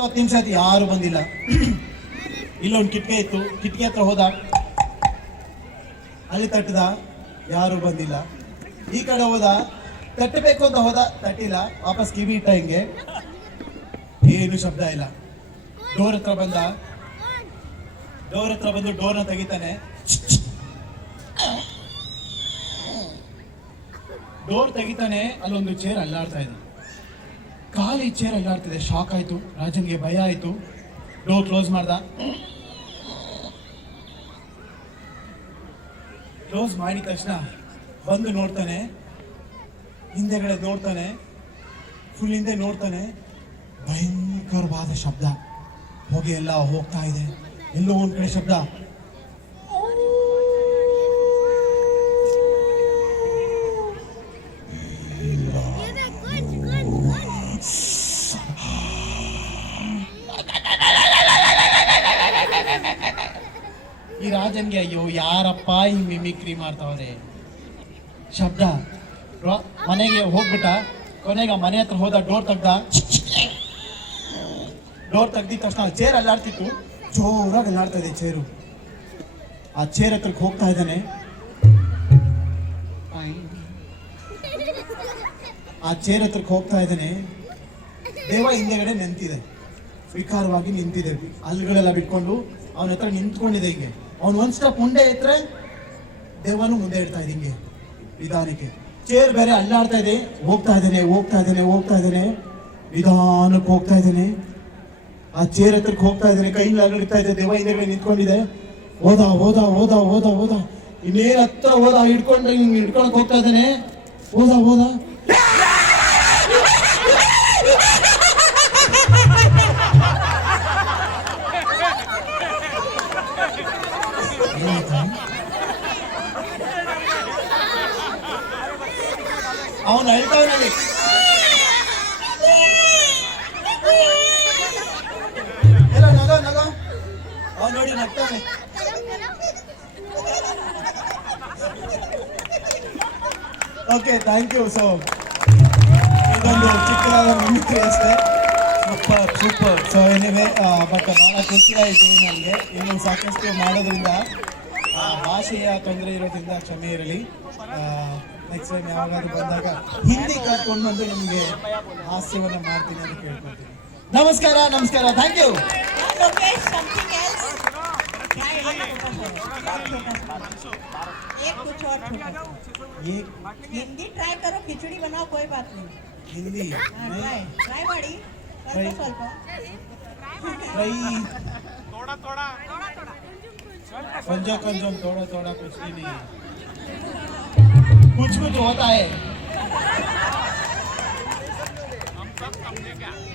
10 ನಿಮಿಷ ಆಯ್ತು, ಯಾರು ಬಂದಿಲ್ಲ. ಇಲ್ಲೊಂದು ಕಿಟಕಿ ಇತ್ತು, ಕಿಟಕಿ ಹತ್ರ ಹೋದ, ಅಲ್ಲಿ ತಟ್ಟದ, ಯಾರು ಬಂದಿಲ್ಲ. ಈ ಕಡೆ ಹೋದ, ತಟ್ಟಬೇಕು ಅಂತ ಹೋದ, ತಟ್ಟಿಲ್ಲ. ವಾಪಸ್ ಕಿವಿ ಇಟ್ಟ, ಹಿಂಗೆ ಏನು ಶಬ್ದ ಇಲ್ಲ. ಡೋರ್ ಹತ್ರ ಬಂದು ಡೋರ್ನ ತೆಗಿತಾನೆ. ಡೋರ್ ತೆಗಿತಾನೆ, ಅಲ್ಲೊಂದು ಚೇರ್ ಅಲ್ಲಾಡ್ತಾ ಇದೆ. ಖಾಲಿ ಚೇರ್ ಅಲ್ಲಾಡ್ತಿದೆ. ಶಾಕ್ ಆಯ್ತು ರಾಜನ್ಗೆ, ಭಯ ಆಯ್ತು. ಡೋರ್ ಕ್ಲೋಸ್ ಮಾಡ್ದ. ಕ್ಲೋಸ್ ಮಾಡಿದ ತಕ್ಷಣ ಬಂದು ನೋಡ್ತಾನೆ, ಹಿಂದೆಗಡೆ ನೋಡ್ತಾನೆ, ಫುಲ್ ಹಿಂದೆ ನೋಡ್ತಾನೆ. ಭಯಂಕರವಾದ ಶಬ್ದ, ಹೊಗೆ ಎಲ್ಲ ಹೋಗ್ತಾ ಇದೆ. ಎಲ್ಲೋ ಒಂದ್ ಕಡೆ ಶಬ್ದ. ಈ ರಾಜನ್ಗೆ ಅಯ್ಯೋ ಯಾರಪ್ಪ ಈ ಮಿಮಿಕ್ರಿ ಮಾಡ್ತಾವ್ರೆ. ಶಬ್ದ. ಮನೆಗೆ ಹೋಗ್ಬಿಟ್ಟ. ಕೊನೆಗೆ ಮನೆ ಹತ್ರ ಹೋದ, ಡೋರ್ ತೆಗ್ದ. ಡೋರ್ ತೆಗ್ದಿದ ತಕ್ಷಣ ಚೇರ್ ಅಲ್ಲಾಡ್ತಿತ್ತು, ಜೋರಾಗಿ ಅಲ್ಲಾಡ್ತಾ ಇದೆ ಚೇರು. ಆ ಚೇರ್ ಹತ್ರಕ್ಕೆ ಹೋಗ್ತಾ ಇದ್ದಾನೆ. ದೇವ ಹಿಂದೆಗಡೆ ನಿಂತಿದೆ, ವಿಕಾರವಾಗಿ ನಿಂತಿದೆ. ಹಲ್ಲುಗಳೆಲ್ಲ ಬಿಟ್ಕೊಂಡು ಅವನ ಹತ್ರ ನಿಂತ್ಕೊಂಡಿದೆ. ಹಿಂಗೆ ಅವ್ನು ಒಂದ್ ಸ್ಟೆಪ್ ಮುಂದೆ ಇಟ್ರೆ ದೇವನು ಮುಂದೆ ಇಡ್ತಾ ಇದೆ, ಹಿಂಗೆ ನಿಧಾನಕ್ಕೆ. ಚೇರ್ ಬೇರೆ ಅಲ್ಲಾಡ್ತಾ ಇದೆ. ಹೋಗ್ತಾ ಇದ್ದೇನೆ ನಿಧಾನಕ್ಕೆ ಹೋಗ್ತಾ ಇದ್ದೇನೆ. ಆ ಚೇರ್ ಹತ್ರಕ್ಕೆ ಹೋಗ್ತಾ ಇದ್ದೇನೆ, ಕೈಯಿಂದ ಅಲ್ಲಾಡ್ತಾ ಇದೆ. ದೇವ ಹಿಂದೆಗಡೆ ನಿಂತ್ಕೊಂಡಿದೆ. ಹೋದ. ಇನ್ನೇನ್ ಹತ್ರ ಹೋದ, ಹಿಡ್ಕೊಳಕ್ ಹೋಗ್ತಾ ಇದ್ದೇನೆ. ಹೋದ. ಅವನು ಅಳ್ತಾವನಲ್ಲಿ. ಎಲ್ಲ ನಗ ಅವನು ನೋಡಿ ನಗ್ತಾನೆ. Okay, thank you. ಸೊ ಇದೊಂದು ಚಿಕ್ಕದಾದ ಮಿಮಿಕ್ರಿ ಅಷ್ಟೇ. ಸೂಪರ್. ಸೊ ಎನಿವೆ, ಬಟ್ ಭಾಳ ಖುಷಿ ಆಯಿತು ನನಗೆ. ಇನ್ನು ಸಾಕಷ್ಟು ಮಾಡೋದ್ರಿಂದ, ಭಾಷೆಯ ತೊಂದರೆ ಇರೋದ್ರಿಂದ ಕ್ಷಮೆ ಇರಲಿ. ನೆಕ್ಸ್ಟ್ ಟೈಮ್ ಯಾವಾಗಾದ್ರೂ ಬಂದಾಗ ಹಿಂದಿ ಕರ್ಕೊಂಡು ಬಂದು ನಿಮಗೆ ಹಾಸ್ಯವನ್ನು ಮಾಡ್ತೀನಿ ಅಂತ ಕೇಳ್ಕೊಳ್ತೀನಿ. ನಮಸ್ಕಾರ. Thank you. हिंदी ट्राई करो, खिचड़ी बनाओ, कोई बात नहीं. हिंदी ट्राई ಮಾಡಿ ಸ್ವಲ್ಪ ಕೊಂಚ थोड़ा कुछ भी नहीं, कुछ होता है.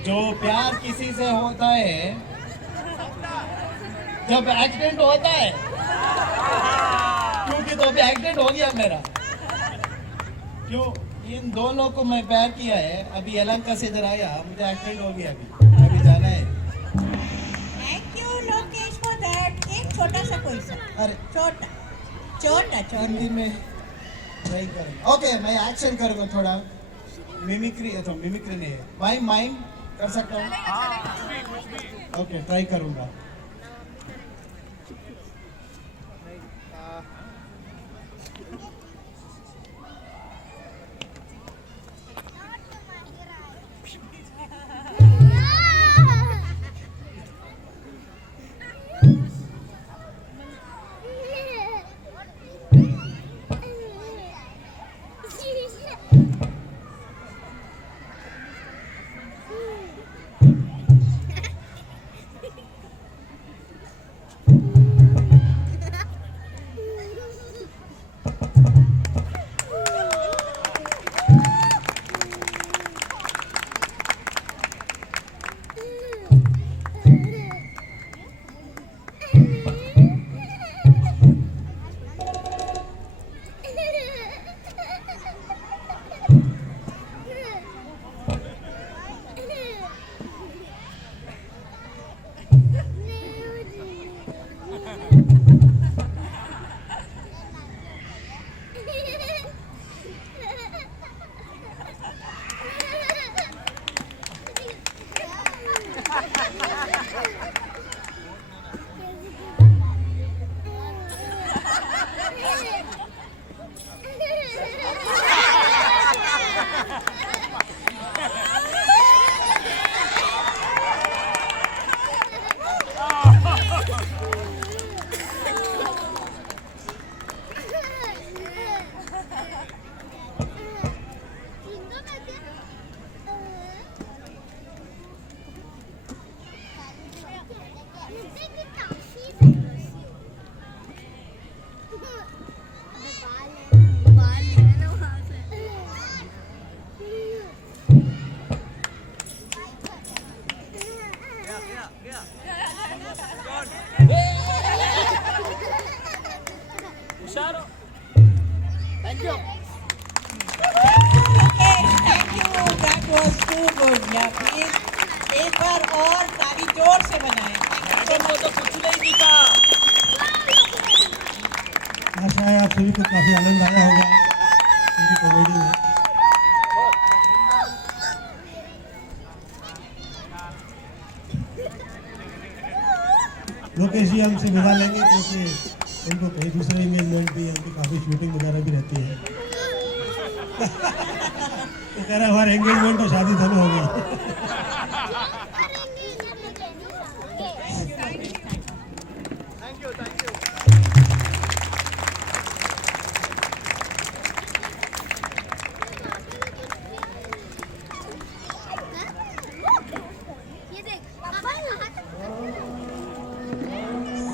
जो प्यार किसी से होता है, जब एक्सीडेंट होता है, क्योंकि तो अभी एक्सीडेंट हो गया मेरा. क्यों? इन दोनों को मैं प्यार किया है. अभी यलहंका से इधर आया, मुझे एक्सीडेंट हो गया. अभी जाना है. Thank you Lokesh for that. एक छोटा सा कोई सा, अरे छोटा हिंदी में ट्राई करूँगा. ओके, मैं एक्शन करूँगा थोड़ा. मिमिक्री नहीं है, माइम कर सकता हूँ. ओके, ट्राई करूँगा. Thank you. That was too good. Yeah, please एक बार और ताली जोर से बनाएं. आशा है आप सभी को काफी आनंद आया होगा उनकी कॉमेडी में। लोकेश जी हमसे विदा लेंगे क्योंकि उनको कई दूसरे एंगेजमेंट भी उनकी काफी शूटिंग वगैरह भी रहती है। तो कह रहा हमारा एंगेजमेंट और शादी दोनों हो गई।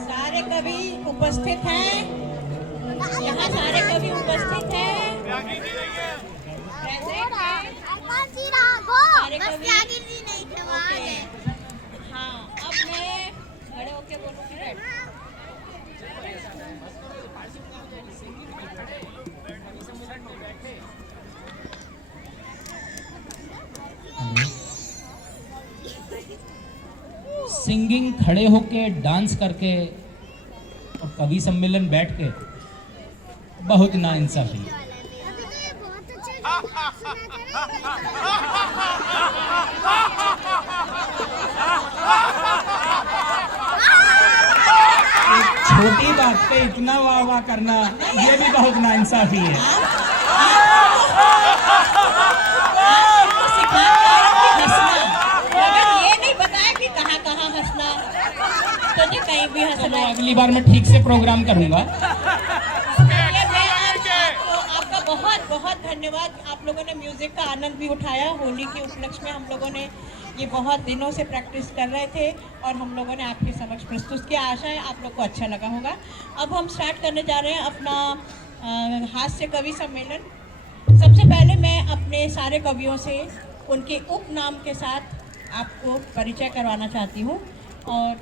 सारे कवि उपस्थित हैं. यहाँ सारे कवि उपस्थित हैं. Present हैं. सारे कवि. Okay. हाँ, अब मैं खड़े होके बोलूँगी. right? सिंगिंग खड़े होके डांस करके और कवि सम्मेलन बैठ के बहुत नाइंसाफी है। एक छोटी बात पे इतना वाह वाह करना ये भी बहुत नाइंसाफी है। आपको सिखाया है कि हंसना, मगर ये नहीं बताया कि कहाँ कहाँ हंसना. तो जी कहीं भी हंसना चलो है. अगली बार मैं ठीक से प्रोग्राम करूंगा। आपका बहुत बहुत धन्यवाद. आप लोगों ने म्यूजिक का आनंद भी उठाया. होली के उपलक्ष्य में हम लोगों ने ये बहुत दिनों से प्रैक्टिस कर रहे थे और हम लोगों ने आपके समक्ष प्रस्तुत किया. आशा है आप लोग को अच्छा लगा होगा. अब हम स्टार्ट करने जा रहे हैं अपना हास्य कवि सम्मेलन. सबसे पहले मैं अपने सारे कवियों से उनके उपनाम के साथ आपको परिचय करवाना चाहती हूँ. और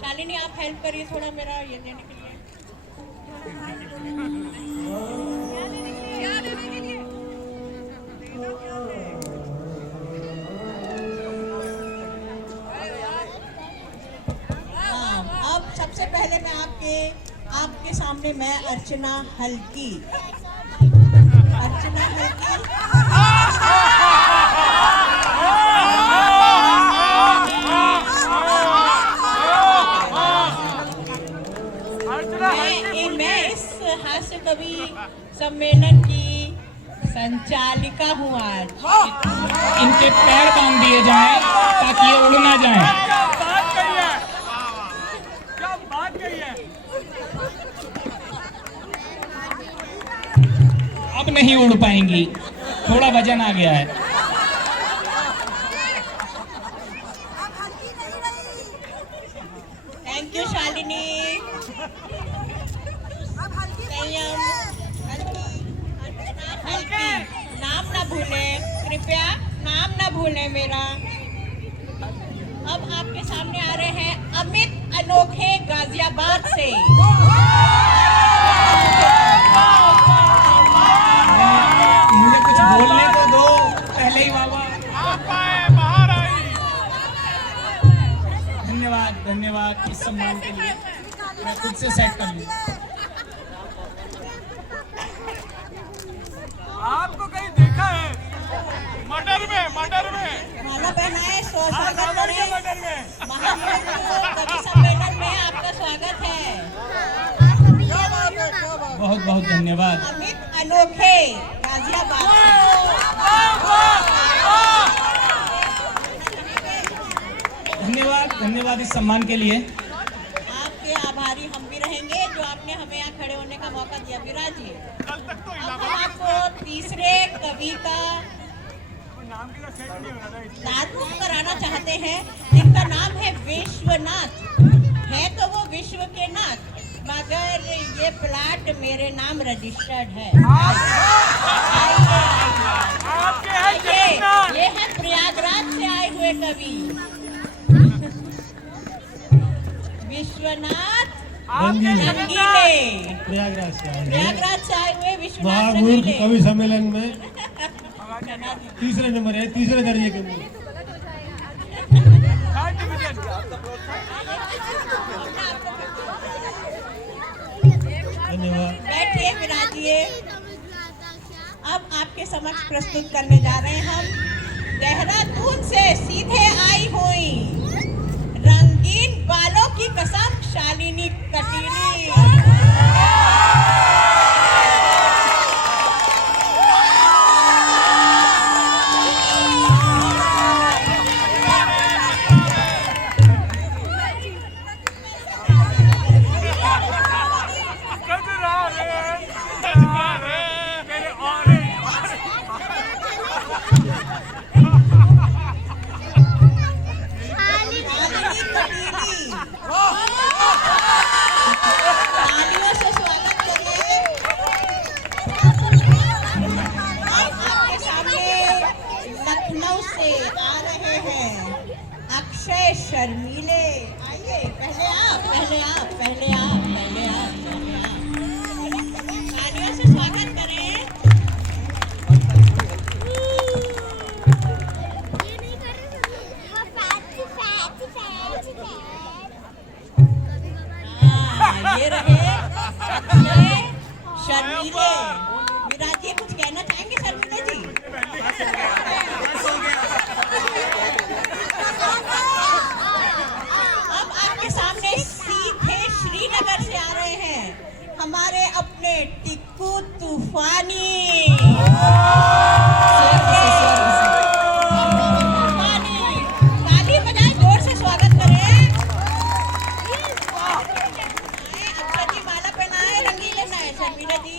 शालिनी आप हेल्प करिए थोड़ा मेरा ये देने के लिए. अब सबसे पहले मैं आपके सामने मैं अर्चना हल्की. अर्चना हल्की मैं इस हास्य कवि सम्मेलन की संचालिका हूँ आज. इनके पैर बांध दिए जाएं ताकि ये उड़ ना जाएं। अब नहीं उड़ पाएंगी, थोड़ा वजन आ गया है। Thank you Shalini. संयम. हल्की. नाम ना भूलें कृपया, नाम ना भूलें मेरा. अब आपके सामने आ रहे हैं अमित अनोखे गाजियाबाद से. मुझे कुछ बोलने तो दो, पहले ही वाह वाह। धन्यवाद धन्यवाद इस सम्मान के लिए। मैं खुद से सेट कर लूँ। आपको कहीं देखा है? मटर में माला पहनाए. स्वागत करें. मटर में महामृत्यु कवि सम्मेलन में आपका स्वागत है. बहुत बहुत धन्यवाद। अमित अनोखे गाजियाबाद से. धन्यवाद धन्यवाद इस सम्मान के लिए। आपके आभारी हम भी रहेंगे जो आपने हमें यहाँ खड़े होने का मौका दिया. विराजिए. कल तक तो अब इलाहाबाद हम आपको तीसरे कवि का नाम के साथ सेट नहीं हो रहा था। नातुक कराना चाहते हैं जिनका नाम है विश्वनाथ. है तो वो विश्व के नाथ, मगर ये प्लाट मेरे नाम रजिस्टर्ड है. आपके हैं जगन्नाथ। ये है प्रयागराज से आए हुए कवि. विश्वनाथ रंगीले रंगीले प्रयागराज से आए हैं प्रयागराज से आए हुए विश्वनाथ महामूर्ख रंगीले कवि सम्मेलन में तीसरे नंबर है, तीसरे दर्जे के लिए। धन्यवाद। बैठिए विराजिए। अब आपके समक्ष प्रस्तुत करने जा रहे हैं हम देहरादून से सीधे आई हुई रंगीन बालों की कसम शालिनी कटीली। तालियों से स्वागत करिए। अब आपके सामने लखनऊ से आ रहे हैं अक्षय शर्मीले। आइए, पहले आप। तालियों से स्वागत करें। ये रहे अक्षय शर्मीले। विराज जी कुछ कहना चाहेंगे शर्मीले जी? अब आपके सामने सीधे श्रीनगर से आ रहे हैं हमारे अपने टिक्कू तूफानी। ताली बजाएं, जोर से स्वागत करें। शर्मिला जी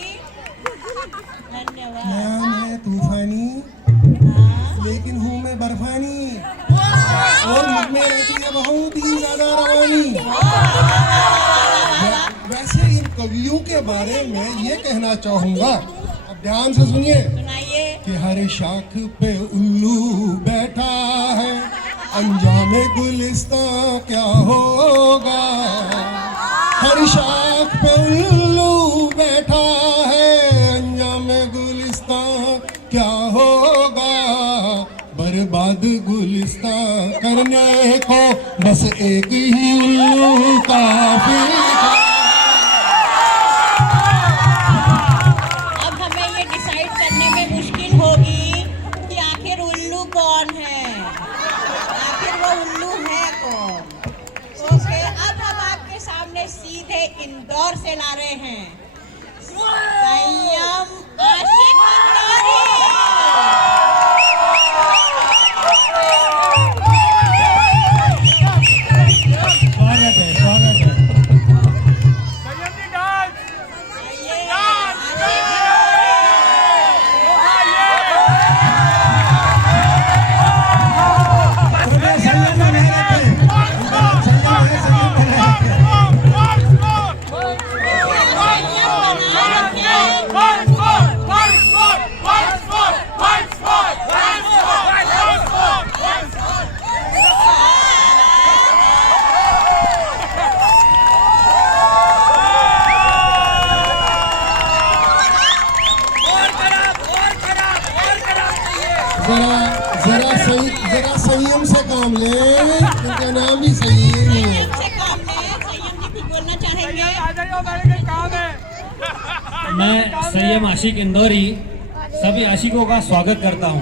धन्यवाद। नाम है तूफानी, लेकिन हूँ मैं बर्फानी, और मुझ में रहती है बहुत ही ज्यादा रवानी। वैसे इन कवियों के बारे में ये कहना चाहूंगा, अब ध्यान से सुनिए, सुनाइए। कि हर शाख पे उल्लू बैठा है, अंजामे गुलिस्तां क्या होगा। हर शाख पे उल्लू बैठा है, अंजामे गुलिस्तां क्या होगा। बर्बाद गुलिस्तां करने को बस एक ही उल्लू काफी है। अब हमें ये डिसाइड करने में मुश्किल होगी कि आखिर उल्लू कौन है, आखिर वो उल्लू है कौन। ओके, अब हम आपके सामने सीधे इंदौर से ला रहे हैं संयम आशिक इंदौरी। स्वागत है, स्वागत है। आइए, आशिक जरा संयम से काम ले, इनका नाम भी सही है। से काम लें। संयम जी कुछ बोलना चाहेंगे? मैं संयम आशिक इंदौरी सभी आशिकों का स्वागत करता हूं।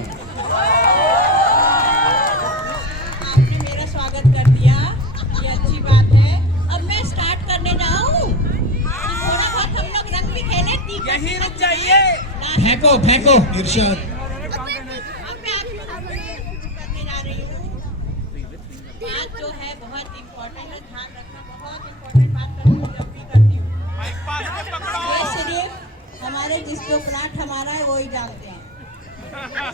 आपने मेरा स्वागत कर दिया, ये अच्छी बात है। अब मैं स्टार्ट करने जाऊं कि थोड़ा बहुत हम लोग रंग भी खेलें? यहीं रुक जाइए। फेंको फेंको इरशाद। अब मैं आपके सामने करने जा रही हूँ। बात जो है बहुत इम्पोर्टेंट है, ध्यान रखना। बहुत इम्पोर्टेंट बात करती हूँ जब भी करती हूँ। ये सिर्फ हमारे जिसको प्लाट हमारा है वो ही जानते हैं।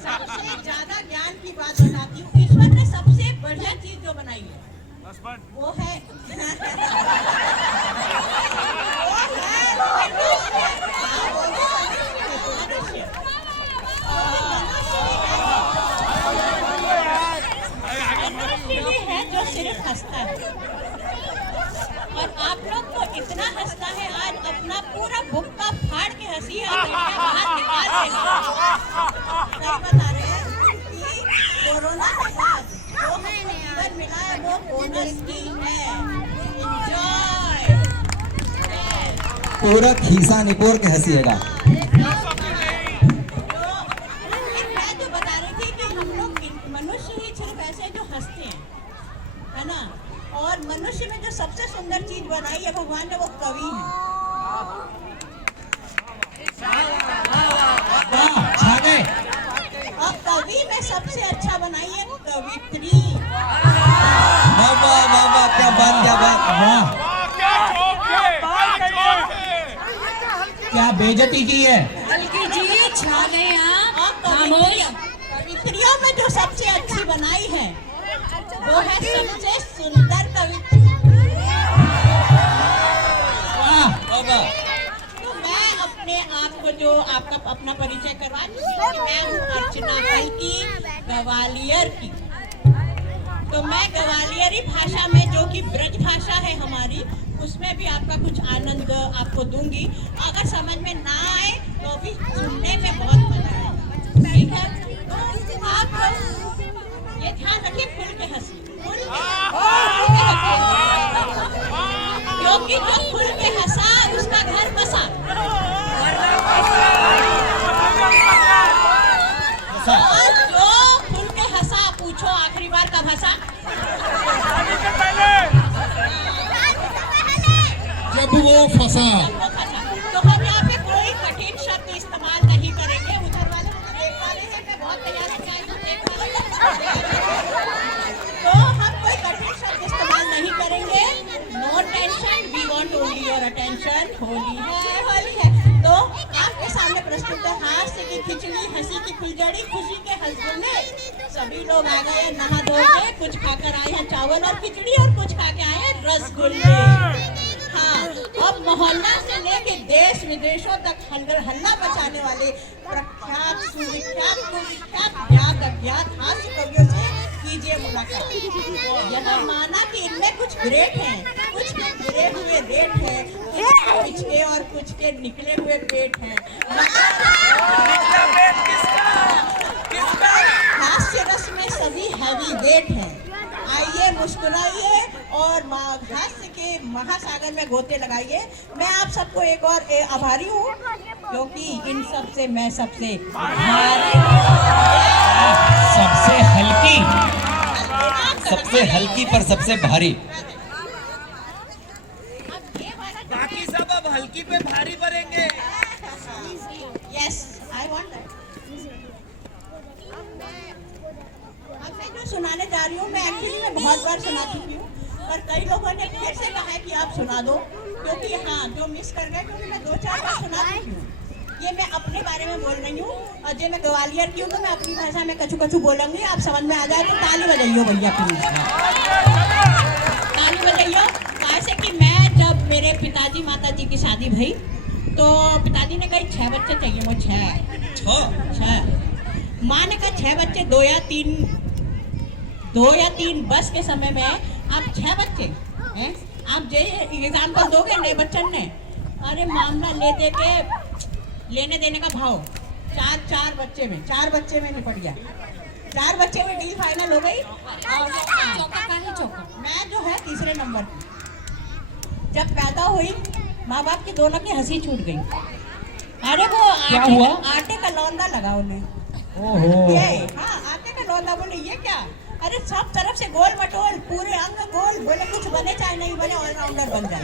सबसे ज्यादा ज्ञान की बात बताती हूँ। ईश्वर ने सबसे बढ़िया चीज जो बनाई है वो है मनुष्य है जो सिर्फ हंसता है। और आप लोग तो इतना हंसना है, आज अपना पूरा बुक्का फाड़ के हंसी है और लड़कियां बाहर निकाल देगा। सही बता रहे हैं कि कोरोना के बाद जो हमको जीवन मिला है वो बोनस की है। एंजॉय। पूरा खीसा निपोर के हंसीएगा। मैं तो बता रही थी कि हम लोग मनुष्य ही सिर्फ ऐसे जो हंसते हैं, है ना। और मनुष्य में जो सबसे सुंदर चीज बनाई है भगवान ने, वो कवि है। छा गए। और कवि में सबसे अच्छा बनाई है कवित्री। मामा मामा क्या बात क्या बात। वाह, क्या जोक है, क्या जोक है। क्या बेइज्जती की है। हल्की जी छा गए आप। और कवित्रियों में जो सबसे अच्छी बनाई है वो है सबसे सुंदर कवित्री। वाह, तो मैं अपने आप को जो आपका अपना परिचय करवा दूंगी कि मैं हूँ अर्चना हल्की ग्वालियर की। तो मैं ग्वालियरी भाषा में, जो कि ब्रज भाषा है हमारी, उसमें भी आपका कुछ आनंद आपको दूंगी। अगर समझ में ना आए तो भी सुनने में बहुत मजा आएगा। ठीक है, तो आप लोग ये ध्यान रखिए, खुल के हंसी, खुल के क्योंकि जो खुल के हंसा उसका घर बसा। और जो खुल के हंसा, पूछो आखिरी बार कब हंसा? जब वो फंसा। तो हम यहाँ पे कोई कठिन शब्द इस्तेमाल नहीं करेंगे। उधर वाले मुझे देख वाले हैं, मैं बहुत तैयार हूँ, क्या देख वाले हैं। तो हम कोई कठिन शब्द इस्तेमाल नहीं करेंगे। No tension, we want only your attention. Holi है, होली है। तो आपके सामने प्रस्तुत है हास्य की खिचड़ी, हंसी की फुलझड़ी, खुशी के हंसगुल्ले। सभी लोग आ गए हैं नहा धो के, कुछ खाकर आए हैं चावल और खिचड़ी और कुछ खा के आए हैं रसगुल्ले। हाँ, अब मोहल्ला से लेके देश विदेशों तक हल्ला मचाने वाले प्रख्यात सुविख्यात कुविख्यात ज्ञात अज्ञात हास्य कवियों से कीजिए मुलाकात। यह माना कि इनमें कुछ ग्रेट हैं, कुछ के गिरे हुए रेट हैं, कुछ के और कुछ के निकले हुए पेट हैं। हास्य रस में सभी हैवी वेट हैं। आइए मुस्कुराइए और हास्य के महासागर में गोते लगाइए। मैं आप सबको एक और आभारी हूँ, क्योंकि इन सब से मैं सबसे सबसे हल्की, सबसे हल्की पर सबसे भारी। बाकी सब अब हल्की पे भारी पड़ेंगे। Yes, I want that. अब मैं जो सुनाने जा रही हूँ, मैं एक्चुअली में बहुत बार सुना चुकी हूँ, पर कई लोगों ने फिर से कहा है कि आप सुना दो, क्योंकि हाँ, जो मिस कर गए, क्योंकि मैं 2-4 बार सुना चुकी हूँ। ये मैं अपने बारे में बोल रही हूँ, और जो मैं ग्वालियर की हूँ तो मैं अपनी भाषा में कछु कछु बोलूँगी। आप समझ में आ जाए तो ताली बजाइयो भैया प्लीज, ताली बजाइयो। ऐसे कि मैं जब मेरे पिताजी माताजी की शादी भई, तो पिताजी ने कही 6 बच्चे चाहिए। वो 6 माँ ने कहा 6 बच्चे, 2 या 3 बस के समय में आप 6 बच्चे हैं। आप जो एग्जाम्पल दोगे नए बच्चन ने, अरे मामला लेने देने का भाव 4 बच्चे में, 4 बच्चे में निपट गया। 4 बच्चे में डील फाइनल हो गई। और चौका मैं जो है तीसरे नंबर की। जब पैदा हुई, माँ बाप की दोनों की हंसी छूट गई। अरे वो क्या हुआ? आटे का लौंदा लगा उन्हें। ओहो, ये हाँ, आटे का लौंदा। बोले ये क्या? अरे सब तरफ से गोल मटोल, पूरे अंग गोल। बोले कुछ बने चाहे नहीं बने, ऑलराउंडर बन जाए।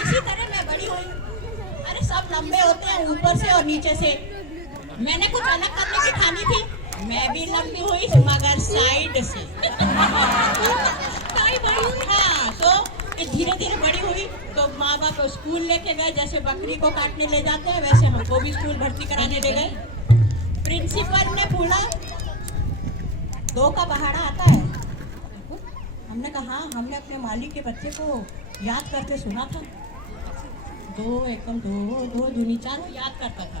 इसी तरह मैं बड़ी हुई। अरे सब लंबे होते हैं ऊपर से और नीचे से। मैंने कुछ अलग करने की ठानी थी, मैं भी लंबी हुई मगर साइड से। हाँ, तो धीरे धीरे बड़ी हुई तो माँ बाप स्कूल लेके गए। जैसे बकरी को काटने ले जाते हैं, वैसे हमको भी स्कूल भर्ती कराने ले गए। प्रिंसिपल ने पूछा 2 का पहाड़ा आता है? हमने कहा हाँ, हमने अपने मालिक के बच्चे को याद करके सुना था। 2 एकम 2, 2 दूनी 4, वो याद करता था।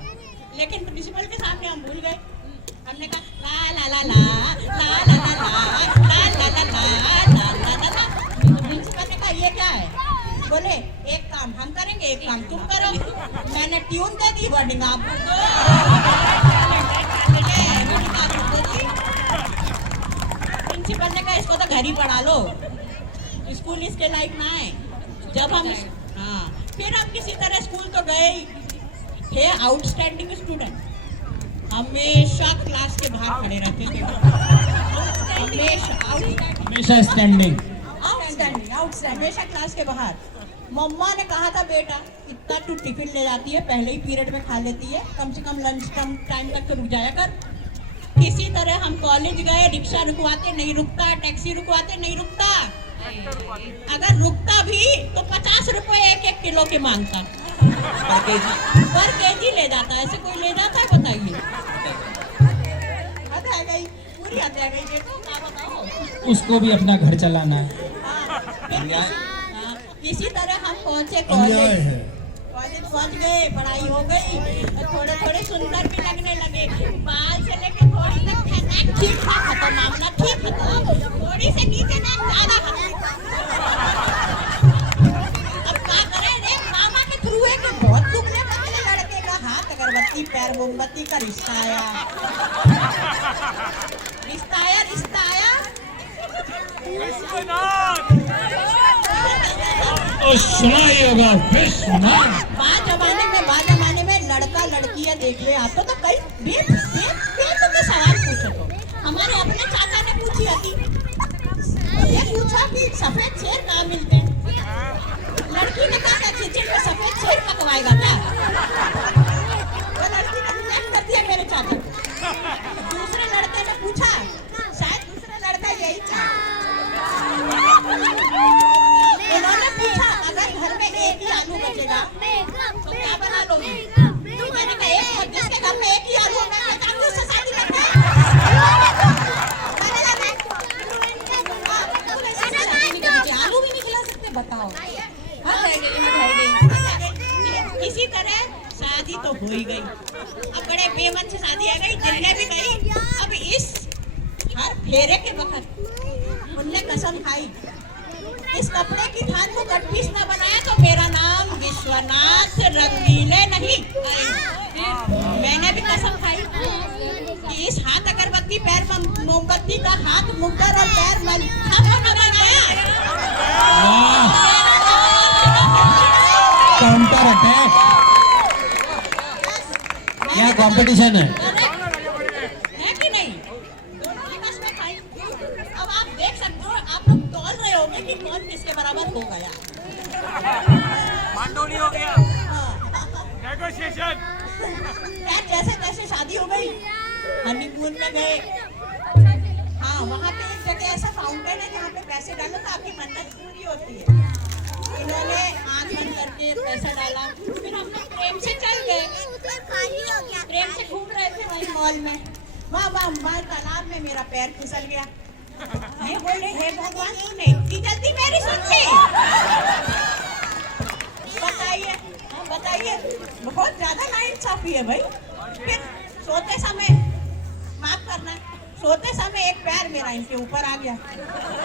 लेकिन प्रिंसिपल के सामने हम भूल गए। हमने कहा ला ला ला ला ला ला ला बोले एक काम हम करेंगे, एक काम तुम करो। मैंने ट्यून दे दी, वर्डिंग आपको दो। प्रिंसिपल ने कहा इसको तो घर ही पढ़ा लो, स्कूल इसके लायक ना है। जब हम हाँ फिर हम किसी तरह स्कूल तो गए ही थे। आउटस्टैंडिंग स्टूडेंट, हमेशा क्लास के बाहर खड़े रहते थे। हमेशा स्टैंडिंग। आउटस्टैंडिंग हमेशा क्लास के बाहर। मम्मा ने कहा था बेटा इतना तू टिफिन ले जाती है, पहले ही पीरियड में खा लेती है, कम से कम लंच टाइम तक तो रुक जाया कर। किसी तरह हम कॉलेज गए, रिक्शा रुकवाते नहीं रुकता, टैक्सी रुकवाते नहीं रुकता, अगर रुकता भी तो 50 रुपए 1-1 किलो के मांगता, पर केजी ले जाता। ऐसे कोई ले जाता है बताइए? हद आ गई, पूरी हद आ गई। देखो क्या बताओ, उसको भी अपना घर चलाना है। इसी तरह हम पहुंचे कॉलेज पहुंच गए, पढ़ाई हो गई, थोड़े थोड़े सुंदर भी लगने लगे। बाल से लेके थोड़ी तक ठीक था, खत्म मामला ठीक था, थोड़ी से नीचे ना ज्यादा खत्म। अब क्या करें रे, मामा के थ्रू है कि बहुत दुखने पतले लड़के का हाथ अगरबत्ती पैर मोमबत्ती का रिश्ता आया। सुना ही होगा बाद जमाने में लड़का लड़कियां देख ले आते तो कई बेतुके सवाल पूछो। तो हमारे अपने चाचा ने पूछी थी, ये पूछा कि सफेद शेर कहाँ मिलते हैं। लड़की ने कहा किचन में सफेद शेर पकवाएगा क्या? वो लड़की ने रिजेक्ट कर दिया मेरे चाचा को। दूसरे लड़के ने पूछा, शायद दूसरा लड़का यही चाहता। उन्होंने पूछा अगर घर में एक ही आलू बचेगा तो क्या बना लोगे? मैंने कहा एक, जिसके घर में एक ही आलू है मैं चाहती हूँ उससे शादी करना है। आलू भी नहीं खिला सकते बताओ। इसी तरह शादी तो हो ही गई। अब बड़े बेमन से शादी आ गई, जिन्हें भी गई। अब इस हर फेरे के वक्त उनने कसम खाई, इस कपड़े की थान को कट पीस न बनाया तो मेरा नाम विश्वनाथ रंगीले नहीं। मैंने भी कसम खाई कि इस हाथ अगरबत्ती पैर मोमबत्ती का हाथ मुक्कर और पैर मन न बनाया। काउंटर अटैक, क्या कंपटीशन है? है कि नहीं? दोनों की कसमें खाई। अब आप देख सकते हो, आप लोग तौल रहे होंगे कि कौन किसके बराबर हो गया। मांडोली हो गया, नेगोशिएशन। यार जैसे तैसे शादी हो गई, हनीमून में गए। हाँ वहाँ पे एक जगह ऐसा फाउंटेन है जहाँ पे पैसे डालो तो आपकी मन्नत पूरी होती है। इन्होंने आँख बंद करके पैसा डाला, फिर हम लोग प्रेम से चल गए। प्रेम से घूम रहे थे वही मॉल में, वहाँ तालाब में मेरा पैर फिसल गया। मैं बोले हे भगवान तूने इतनी जल्दी मेरी सुन ली? बताइए बताइए, बहुत ज्यादा नाइंसाफी है भाई। फिर सोते समय, माफ करना, सोते समय एक पैर मेरा इनके ऊपर आ गया।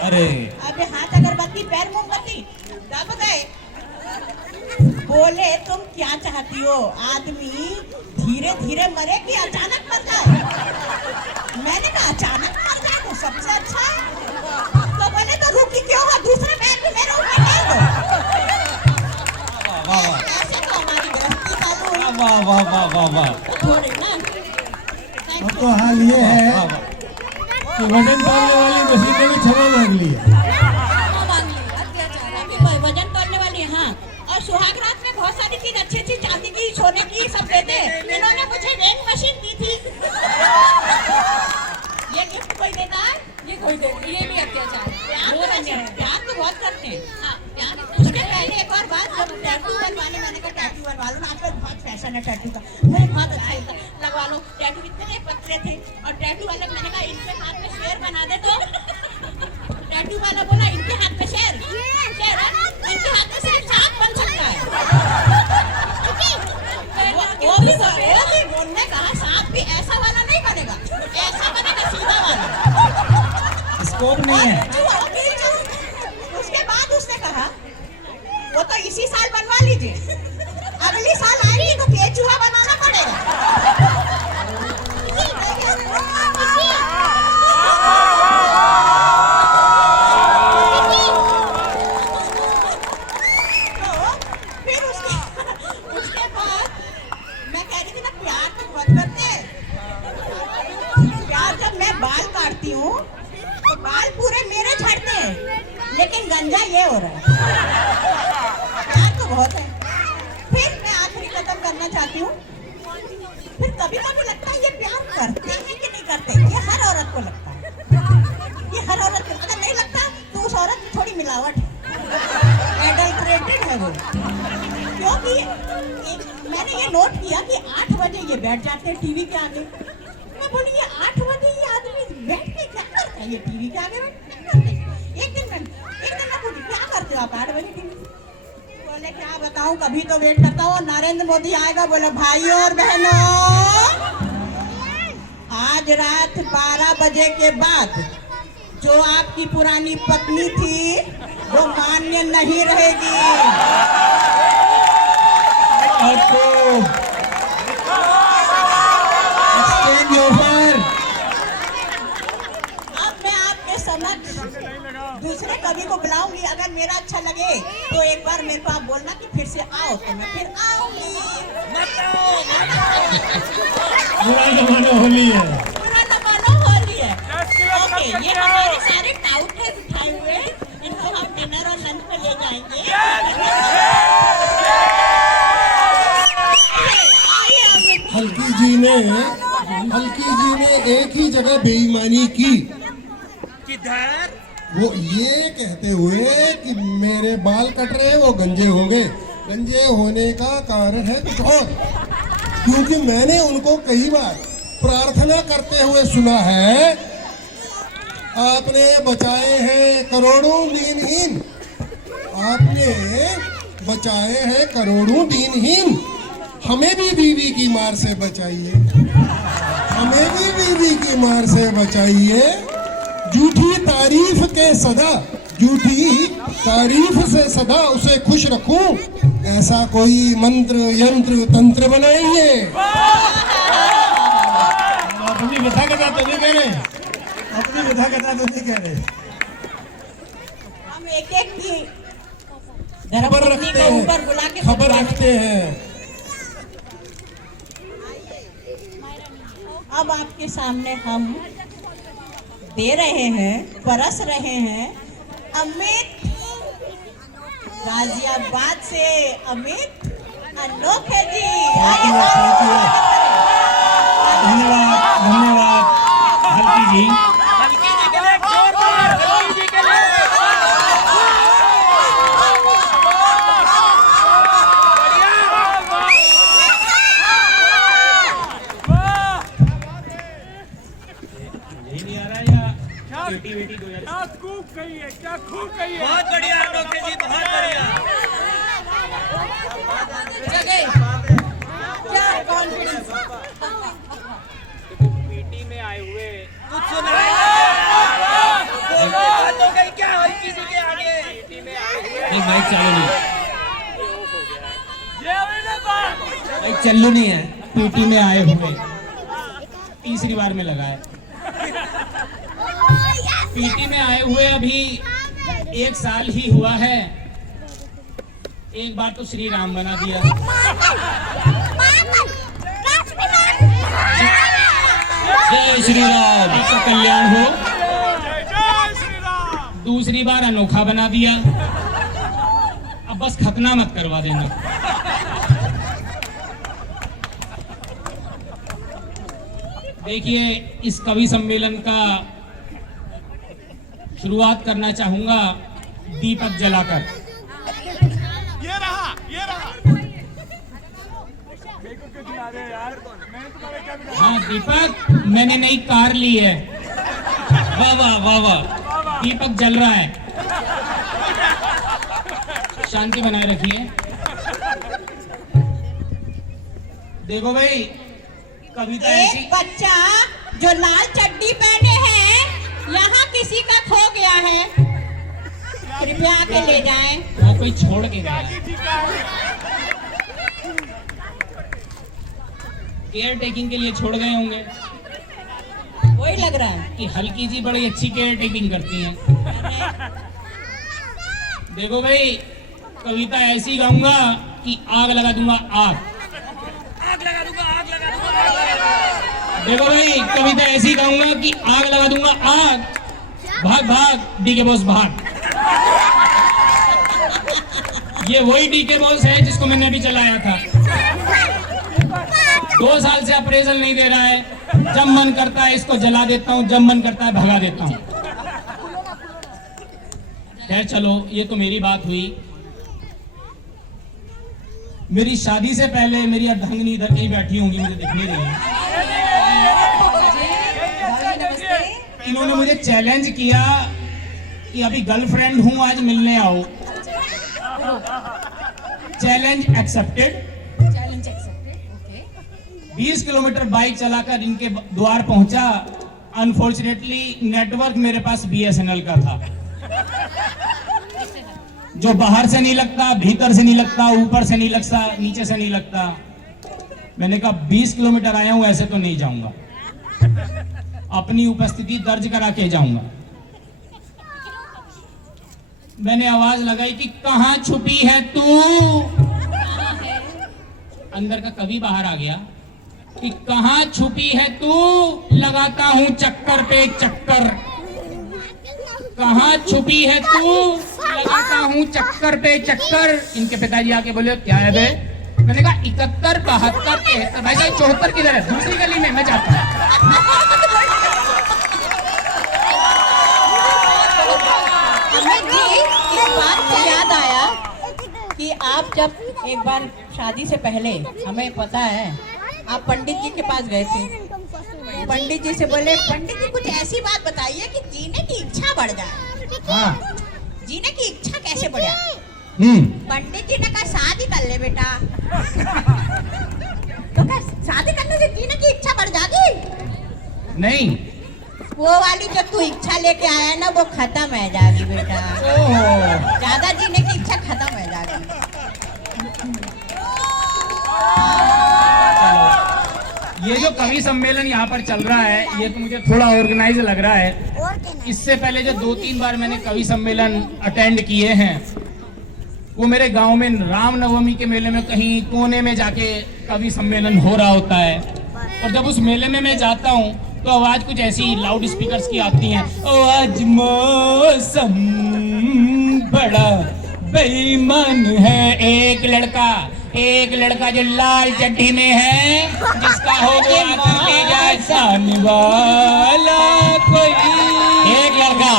अरे अब हाथ अगरबत्ती पैर मोमबत्ती दब गए। बोले तुम क्या चाहती हो, आदमी धीरे धीरे मरे कि अचानक मर जाए? मैंने कहा अचानक मर जाए तो सबसे अच्छा है। तो बोले तो रुकी क्यों हो, दूसरे पैर पे मेरे ऊपर डाल दो। ऐसे तो हमारी गृहस्थी चालू हुई। वाह वाह वाह वाह वाह। थोड़ी ना अब तो हाल ये है कि वजन तोलने वाली मशीन ने भी क्षमा मांग ली है। अभी वजन तोलने वाली है, हाँ। और सुहाग रात में बहुत सारी चीज अच्छी अच्छी चांदी की सोने की सब देते। इन्होंने मुझे वेइंग मशीन दी थी। ये गिफ्ट कोई देता है? ये कोई देता, ये भी अत्याचार है। प्यार तो बहुत करते हैं। हाँ, प्यार। उसके पहले एक और बात, जब टैटू बनवाने, मैंने कहा टैटू बनवा लो ना, आजकल बहुत फैशन है टैटू का, मुझे बहुत अच्छा लगता, लगवा लो। टैटू इतने पतले थे और टैटू वाले, मैंने कहा इनके हाथ में शेर बना दे तो। टैटू वाला बोला इनके हाथ में शेर, शेर है? इनके हाथ में सिर्फ सांप बन सकता है। वो भी उन्होंने कहा सांप भी ऐसा वाला नहीं बनेगा, ऐसा बनेगा सीधा वाला, स्कोप नहीं है। उसके बाद उसने कहा वो तो हूँ तो बाल पूरे मेरे झड़ते हैं, लेकिन गंजा ये हो रहा है। प्यार तो बहुत है। फिर मैं आखिरी कदम करना चाहती हूँ। फिर कभी कभी लगता है ये प्यार करते हैं कि नहीं करते। ये हर औरत को लगता है। ये हर औरत को, अगर नहीं लगता तो उस औरत में थोड़ी मिलावट है, एडल्ट्रेटेड है वो। क्योंकि मैंने ये नोट किया कि 8 बजे ये बैठ जाते हैं टीवी के आगे। मैं बोली ये 8 बजे ये आदमी बैठ के क्या करता है, ये टीवी के आगे बैठ के क्या करते हैं? एक दिन मैं पूछी क्या करते हो आप 8 बजे टीवी? बोले क्या बताऊं, कभी तो वेट करता हूँ नरेंद्र मोदी आएगा। बोले भाइयों और बहनों, आज रात 12 बजे के बाद जो आपकी पुरानी पत्नी थी वो मान्य नहीं रहेगी। अब मैं आपके समक्ष दूसरे कवि को बुलाऊंगी। अगर मेरा अच्छा लगे तो एक बार मेरे को आप बोलना कि फिर से आओ, तो मैं फिर आऊंगी। बुरा जमाना होली है। पूरा नमानो होली है। ओके, ये हमारे सारे टाउट है उठाए हुए, इनको हम डिनर और लंच में ले जाएंगे। हल्की जी ने एक ही जगह बेईमानी की। किधर? वो ये कहते हुए कि मेरे बाल कट रहे हैं वो गंजे होंगे। गंजे होने का कारण है कुछ और, क्योंकि मैंने उनको कई बार प्रार्थना करते हुए सुना है, आपने बचाए हैं करोड़ों दीनहीन, आपने बचाए हैं करोड़ों दीनहीन, हमें भी बीवी की मार से बचाइए, हमें भी बीवी की मार से बचाइए। झूठी तारीफ के सदा, झूठी तारीफ से सदा उसे खुश रखूं, ऐसा कोई मंत्र यंत्र तंत्र बनाइए। अपनी व्यथा कथा तो नहीं कह रहे, अपनी विधा कथा तो नहीं कह रहे। हम एक एक की खबर धर्मपत्नी रखते को ऊपर बुला हैं, के खबर रखते हैं। अब आपके सामने हम दे रहे हैं, परस रहे हैं अमित, गाजियाबाद से अमित अनोखे जी। धन्यवाद धन्यवाद। हल्की जी। हल्की जी के लिए जोरदार, हल्की जी के लिए। नहीं आ रहा या बेटी दो यार। क्या खूब कही है, क्या खूब कही है। बहुत बढ़िया अनोखे जी, बहुत बढ़िया। क्या कॉन्फिडेंस। पीटी में आए हुए कुछ सुनाई नहीं। बात हो गई क्या हल्की जी के आगे? पीटी में आए हुए नहीं माइक चालू नहीं, माइक चालू नहीं है। पीटी में आए हुए तीसरी बार में लगा है। पीटी में आए हुए अभी 1 साल ही हुआ है। एक बार तो श्री राम बना दिया, जय श्री राम का कल्याण हो। जय श्री राम। दूसरी बार अनोखा बना दिया, अब बस खतना मत करवा देना। देखिए, इस कवि सम्मेलन का शुरुआत करना चाहूंगा दीपक जलाकर। ये रहा, ये रहा। मेरे को क्यों खिला रहे हो यार? मैंने तुम्हारे क्या बिगाड़ा? हाँ दीपक, मैंने नई कार ली है। वाह वाह वाह वाह, दीपक जल रहा है। शांति बनाए रखिए। देखो भाई, कविता ऐसी एक बच्चा जो लाल चड्डी पहने हैं यहाँ किसी का खो गया है, कृपया आके ले जाएं। वो कोई छोड़ के गया, जी का है। केयर टेकिंग के लिए छोड़ गए होंगे। वही लग रहा है। कि हल्की जी बड़ी अच्छी केयर टेकिंग करती हैं। देखो भाई, कविता ऐसी गाऊंगा कि आग लगा दूंगा, आग। आग लगा दूंगा, आग लगा दूंगा, आग लगा दूंगा। देखो भाई, कविता ऐसी गाऊंगा कि आग लगा दूंगा, आग। भाग भाग डी के बॉस भाग। ये वही डी के बॉस है जिसको मैंने अभी चलाया था। 2 साल से अप्रेजल नहीं दे रहा है। जब मन करता है इसको जला देता हूं, जब मन करता है भगा देता हूं। खैर चलो, ये तो मेरी बात हुई। मेरी शादी से पहले मेरी अर्धांगिनी इधर कहीं बैठी होंगी, मुझे दिख नहीं रही। इन्होंने मुझे चैलेंज किया कि अभी गर्लफ्रेंड हूं, आज मिलने आओ। Challenge accepted. 20 किलोमीटर बाइक चलाकर इनके द्वार पहुंचा। अनफॉर्चुनेटली नेटवर्क मेरे पास BSNL का था, जो बाहर से नहीं लगता, भीतर से नहीं लगता, ऊपर से नहीं लगता, नीचे से नहीं लगता। मैंने कहा 20 किलोमीटर आया हूं, ऐसे तो नहीं जाऊंगा, अपनी उपस्थिति दर्ज करा के जाऊंगा। मैंने आवाज लगाई कि कहां छुपी है तू। अंदर का कवि बाहर आ गया कि कहां छुपी है तू, लगाता हूं चक्कर पे चक्कर। कहां छुपी है तू, लगाता हूं चक्कर पे चक्कर। इनके पिताजी आके बोले क्या है बे? मैंने कहा 71, 72, 73। भाई साहब 74 किधर है? दूसरी गली में, मैं जाता हूं। अमित जी, इस बात से याद आया कि आप जब एक बार शादी से पहले, हमें पता है, आप पंडित जी के पास गए थे। पंडित जी से बोले, पंडित जी कुछ ऐसी बात बताइए कि जीने की इच्छा बढ़ जाए। हाँ। जीने की इच्छा कैसे बढ़े? पंडित जी ने कहा शादी कर ले बेटा। तो क्या शादी करने से जीने की इच्छा बढ़ जाती? नहीं, वो वाली जो तू इच्छा लेके आया है ना, वो खत्म है जाएगी बेटा। ज्यादा जीने की इच्छा खत्म है जाएगी। ये जो कवि सम्मेलन यहाँ पर चल रहा है, ये तो मुझे थोड़ा ऑर्गेनाइज लग रहा है। इससे पहले जो 2-3 बार मैंने कवि सम्मेलन अटेंड किए हैं, वो मेरे गांव में रामनवमी के मेले में कहीं कोने में जाके कवि सम्मेलन हो रहा होता है। और जब उस मेले में मैं जाता हूँ तो आवाज कुछ ऐसी लाउड स्पीकर्स की आती है, ओ आज मौसम बड़ा बेईमान है। एक लड़का जो लाल चड्ढी में है, जिसका हो गया कलेजा सामने वाला कोई। एक लड़का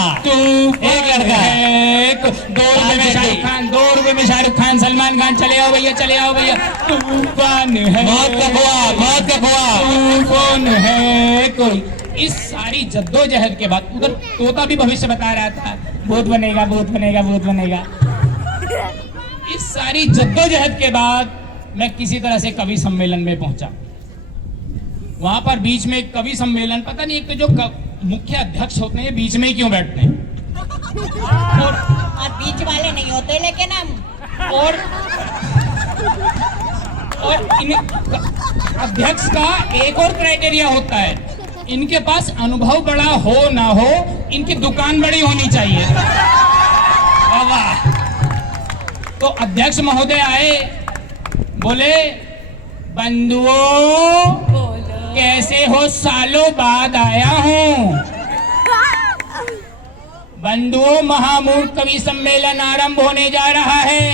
है। 2 रुपए में शाहरुख खान, 2 रुपए में शाहरुख खान, सलमान खान। चले आओ भैया, चले आओ भैया। तूफान है, मौत का कुआं। तूफान है कोई। इस सारी जद्दोजहद के बाद उधर तोता भी भविष्य बता रहा था, भूत बनेगा, भूत बनेगा, भूत बनेगा। इस सारी जद्दोजहद के बाद मैं किसी तरह से कवि सम्मेलन में पहुंचा। वहां पर बीच में एक कवि सम्मेलन, पता नहीं, एक तो जो मुख्य अध्यक्ष होते हैं बीच में ही क्यों बैठते हैं, और बीच वाले नहीं होते, लेकिन हम और इन अध्यक्ष का एक और क्राइटेरिया होता है, इनके पास अनुभव बड़ा हो ना हो, इनकी दुकान बड़ी होनी चाहिए। वाह। तो अध्यक्ष महोदय आए, बोले बंधुओं कैसे हो, सालों बाद आया हूं। बंधुओं, महामूर्ख कवि सम्मेलन आरंभ होने जा रहा है।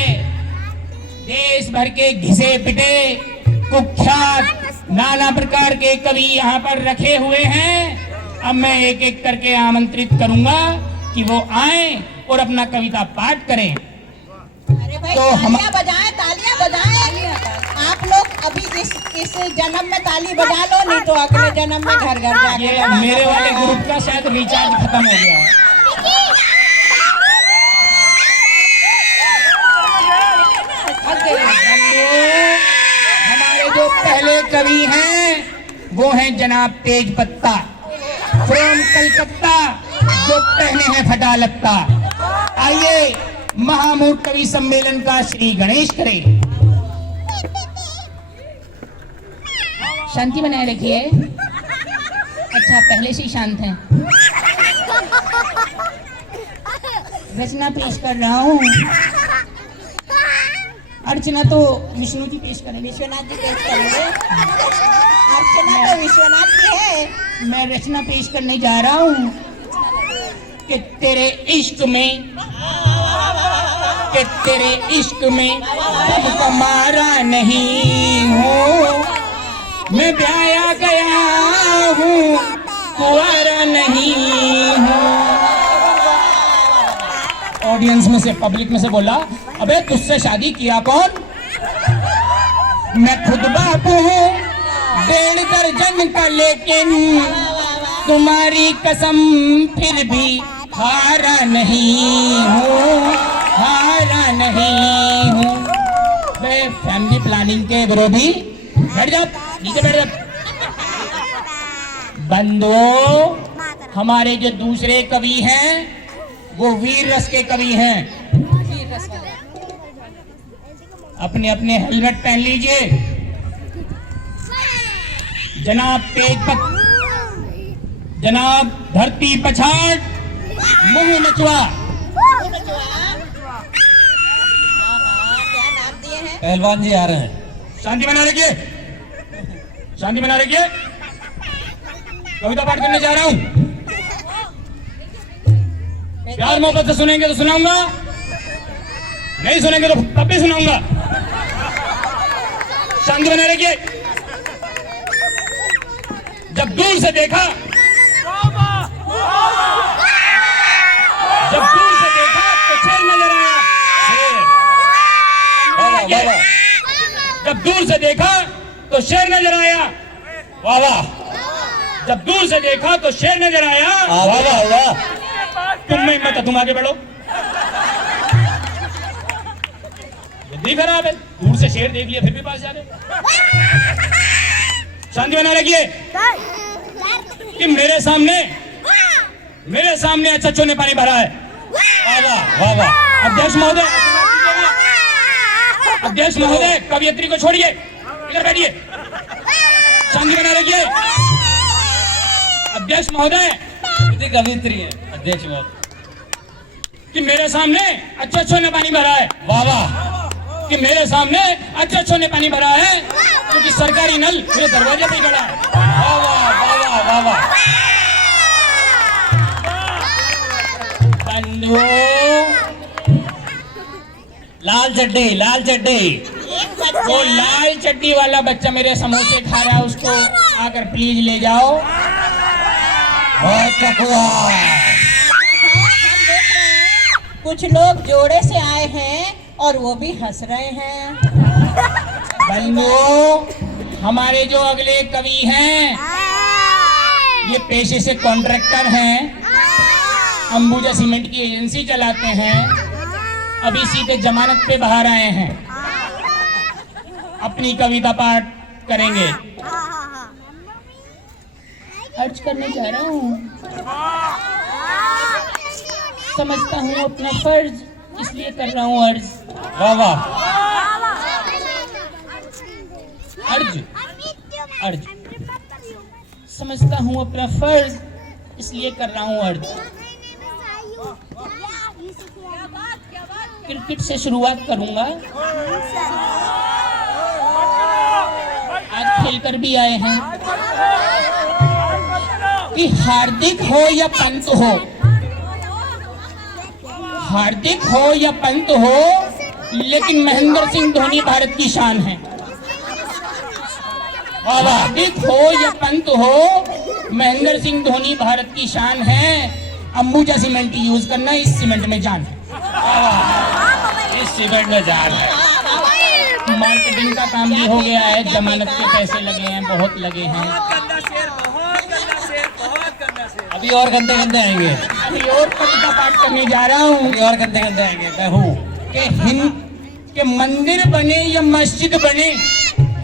देश भर के घिसे पिटे कुख्यात नाना प्रकार के कवि यहाँ पर रखे हुए हैं। अब मैं एक एक करके आमंत्रित करूंगा कि वो आए और अपना कविता पाठ करें। अरे भाई, तो तालियां बजाएं। आप लोग अभी इस जन्म में ताली बजा लो, नहीं तो अगले जन्म में घर घर जाके ये मेरे वाले ग्रुप का शायद रिचार्ज खत्म हो गया है। हमारे जो पहले कवि हैं वो हैं जनाब तेज पत्ता फ्रॉम कलकत्ता, जो पहने हैं फटा लत्ता। आइए महामूर्ख कवि सम्मेलन का श्री गणेश करें। शांति बनाए रखिए। अच्छा, पहले से ही शांत हैं। रचना पेश कर रहा हूं। अर्चना तो विष्णु जी पेश करेंगे। विश्वनाथ जी पेश करेंगे। अर्चना तो विश्वनाथ की है। मैं रचना पेश करने जा रहा हूँ कि तेरे इश्क में तुमको मारा नहीं हूँ, मैं ब्याया गया हूँ, कुंवारा नहीं हूँ। ऑडियंस में से, पब्लिक में से बोला, अबे तुझसे शादी किया कौन? मैं खुद बाप हूँ 1.5 दर्जन का, लेकिन तुम्हारी कसम फिर भी हारा नहीं हूँ, हारा नहीं हूँ। वे फैमिली प्लानिंग के विरोधी, बैठ जाओ नीचे, बैठ जाओ। बंदो, हमारे जो दूसरे कवि हैं वो वीर रस के कवि हैं। अपने अपने हेलमेट पहन लीजिए। जनाब तेजपत, जनाब धरती पछाड़, मुंह नचवा। पहलवान जी आ रहे हैं। शांति बना रखिए, शांति बना रखिए। कविता पाठ करने जा रहा हूं। प्यार मोहब्बत से सुनेंगे तो सुनाऊंगा, नहीं सुनेंगे तो तब भी सुनाऊंगा। शांति बना रखिए। जब दूर से देखा, जब दूर से देखा तो शेर नजर आया। जब दूर से देखा तो शेर नजर आया। वाह वाह। जब दूर से देखा तो शेर नजर आया। वाह वाह वाह। तुम में हिम्मत है, तुम आगे बढ़ो। बुद्धि खराब है, दूर से शेर देख लिया फिर भी पास जा रहे। शांति बना रखिए कि मेरे सामने अच्छों ने पानी भरा है। वाह वाह वाह। अध्यक्ष महोदय, अध्यक्ष महोदय, कवियत्री को छोड़िए, इधर बैठिए। शांति बना रखिए। अध्यक्ष महोदय, कवित्री है अध्यक्ष महोदय, कि मेरे सामने अच्छों ने पानी भरा है। वाह वाह। कि मेरे सामने अच्छों ने पानी भरा है, क्योंकि सरकारी नल मेरे दरवाजे पे खड़ा है। वाह वाह वाह वाह वाह। बंधु, लाल चड्डी, लाल चड्डी। वो लाल चड्डी वाला बच्चा मेरे समोसे खा रहा है, उसको आकर प्लीज ले जाओ। कुछ लोग जोड़े से आए हैं और वो भी हंस रहे हैं। बंधु, हमारे जो अगले कवि हैं ये पेशे से कॉन्ट्रैक्टर हैं, अंबुजा सीमेंट की एजेंसी चलाते हैं, अभी सीधे जमानत पे बाहर आए हैं, अपनी कविता पाठ करेंगे। अर्ज करने जा रहा हूँ। समझता हूँ अपना फर्ज, इसलिए कर रहा हूँ अर्ज। वाह वाह। अर्ज, अर्ज। समझता हूँ अपना फर्ज, इसलिए कर रहा हूँ अर्ज। क्रिकेट से शुरुआत करूंगा। आज खेलकर भी आए हैं। कि हार्दिक हो या पंत हो, हार्दिक हो या पंत हो, लेकिन महेंद्र सिंह धोनी भारत की शान है। हार्दिक हो या पंत हो, महेंद्र सिंह धोनी भारत की शान है। अंबुजा सीमेंट यूज करना, इस सीमेंट में जान है। इस सीमेंट में जान है। मार्केटिंग का काम भी हो गया है, जमानत के पैसे लगे हैं, बहुत लगे हैं। अभी और गंदे गंदे आएंगे, अभी और कविता पाठ करने जा रहा हूँ। अभी और गंदे गंदे आएंगे। मैं हूँ के मंदिर बने या मस्जिद बने।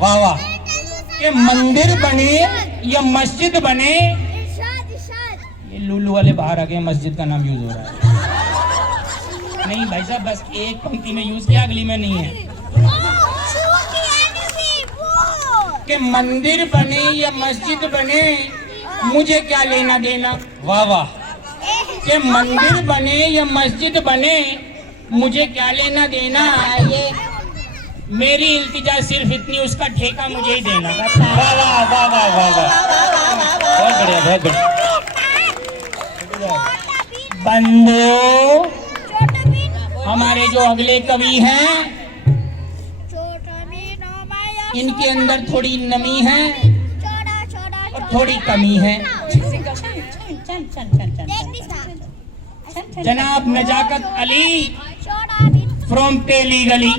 वाह वाह। के मंदिर बने या मस्जिद बने। ये लुल्लू वाले बाहर आ गए, मस्जिद का नाम यूज हो रहा है। नहीं भाई साहब, बस एक पंक्ति में यूज किया, अगली में नहीं है। के मंदिर बने या मस्जिद बने, मुझे क्या लेना देना। वाह वाह। के मंदिर बने या मस्जिद बने, मुझे क्या लेना देना। मेरी इल्तिजा सिर्फ इतनी, उसका ठेका मुझे ही देना। वाह वाह वाह वाह वाह वाह, बहुत बढ़िया बहुत बढ़िया। बंदो, हमारे जो अगले कवि हैं, इनके अंदर थोड़ी नमी है और थोड़ी कमी है। जनाब नजाकत अली फ्रॉम तेली गली।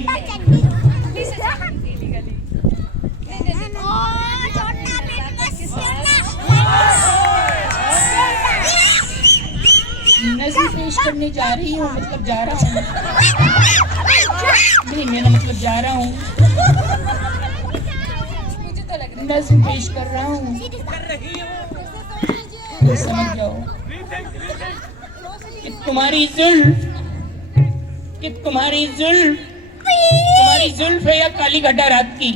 नज़्म पेश करने जा रही हूँ, मतलब जा रहा हूँ, नहीं मेरा मतलब जा रहा हूँ, नज़्म पेश कर रहा हूँ, तो समझ जाओ कि तुम्हारी जुल्फ है या काली घटा रात की,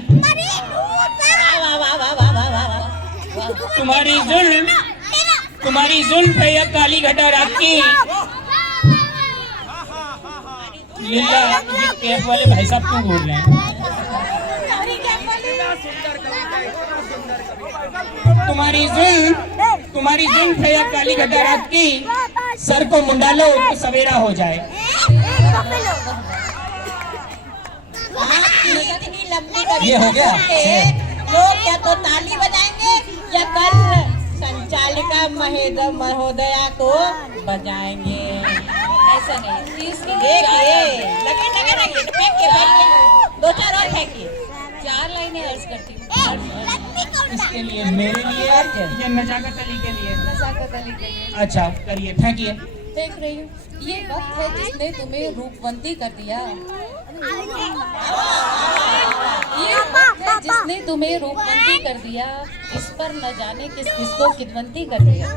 तुम्हारी जुल्फ है या काली घटा रात की। लीला, ये कैफ वाले भाई साहब क्यों बोल रहे हैं? तुम्हारी जुल्फ है या काली घटा रात की, सर को मुंडा लो तो सवेरा हो जाए। इतनी लंबी ये हो गया? लोग या तो ताली बजाएंगे या कल संचालिका महोदया को बजाएंगे। ऐसा नहीं, देखिए लगे फेंकिए, दो चार और फेंकिए। 4 लाइनें अर्ज करती हूँ। इसके लिए, मेरे लिए या नजाकत अली के लिए? नजाकत अली के लिए। अच्छा करिए, फेंकिए। देख रही हूँ, ये वक्त है जिसने तुम्हें रूपवंती कर दिया, ये वक्त है जिसने तुम्हें रूपवंती कर दिया, इस पर न जाने किस किसको किदवंती कर दिया,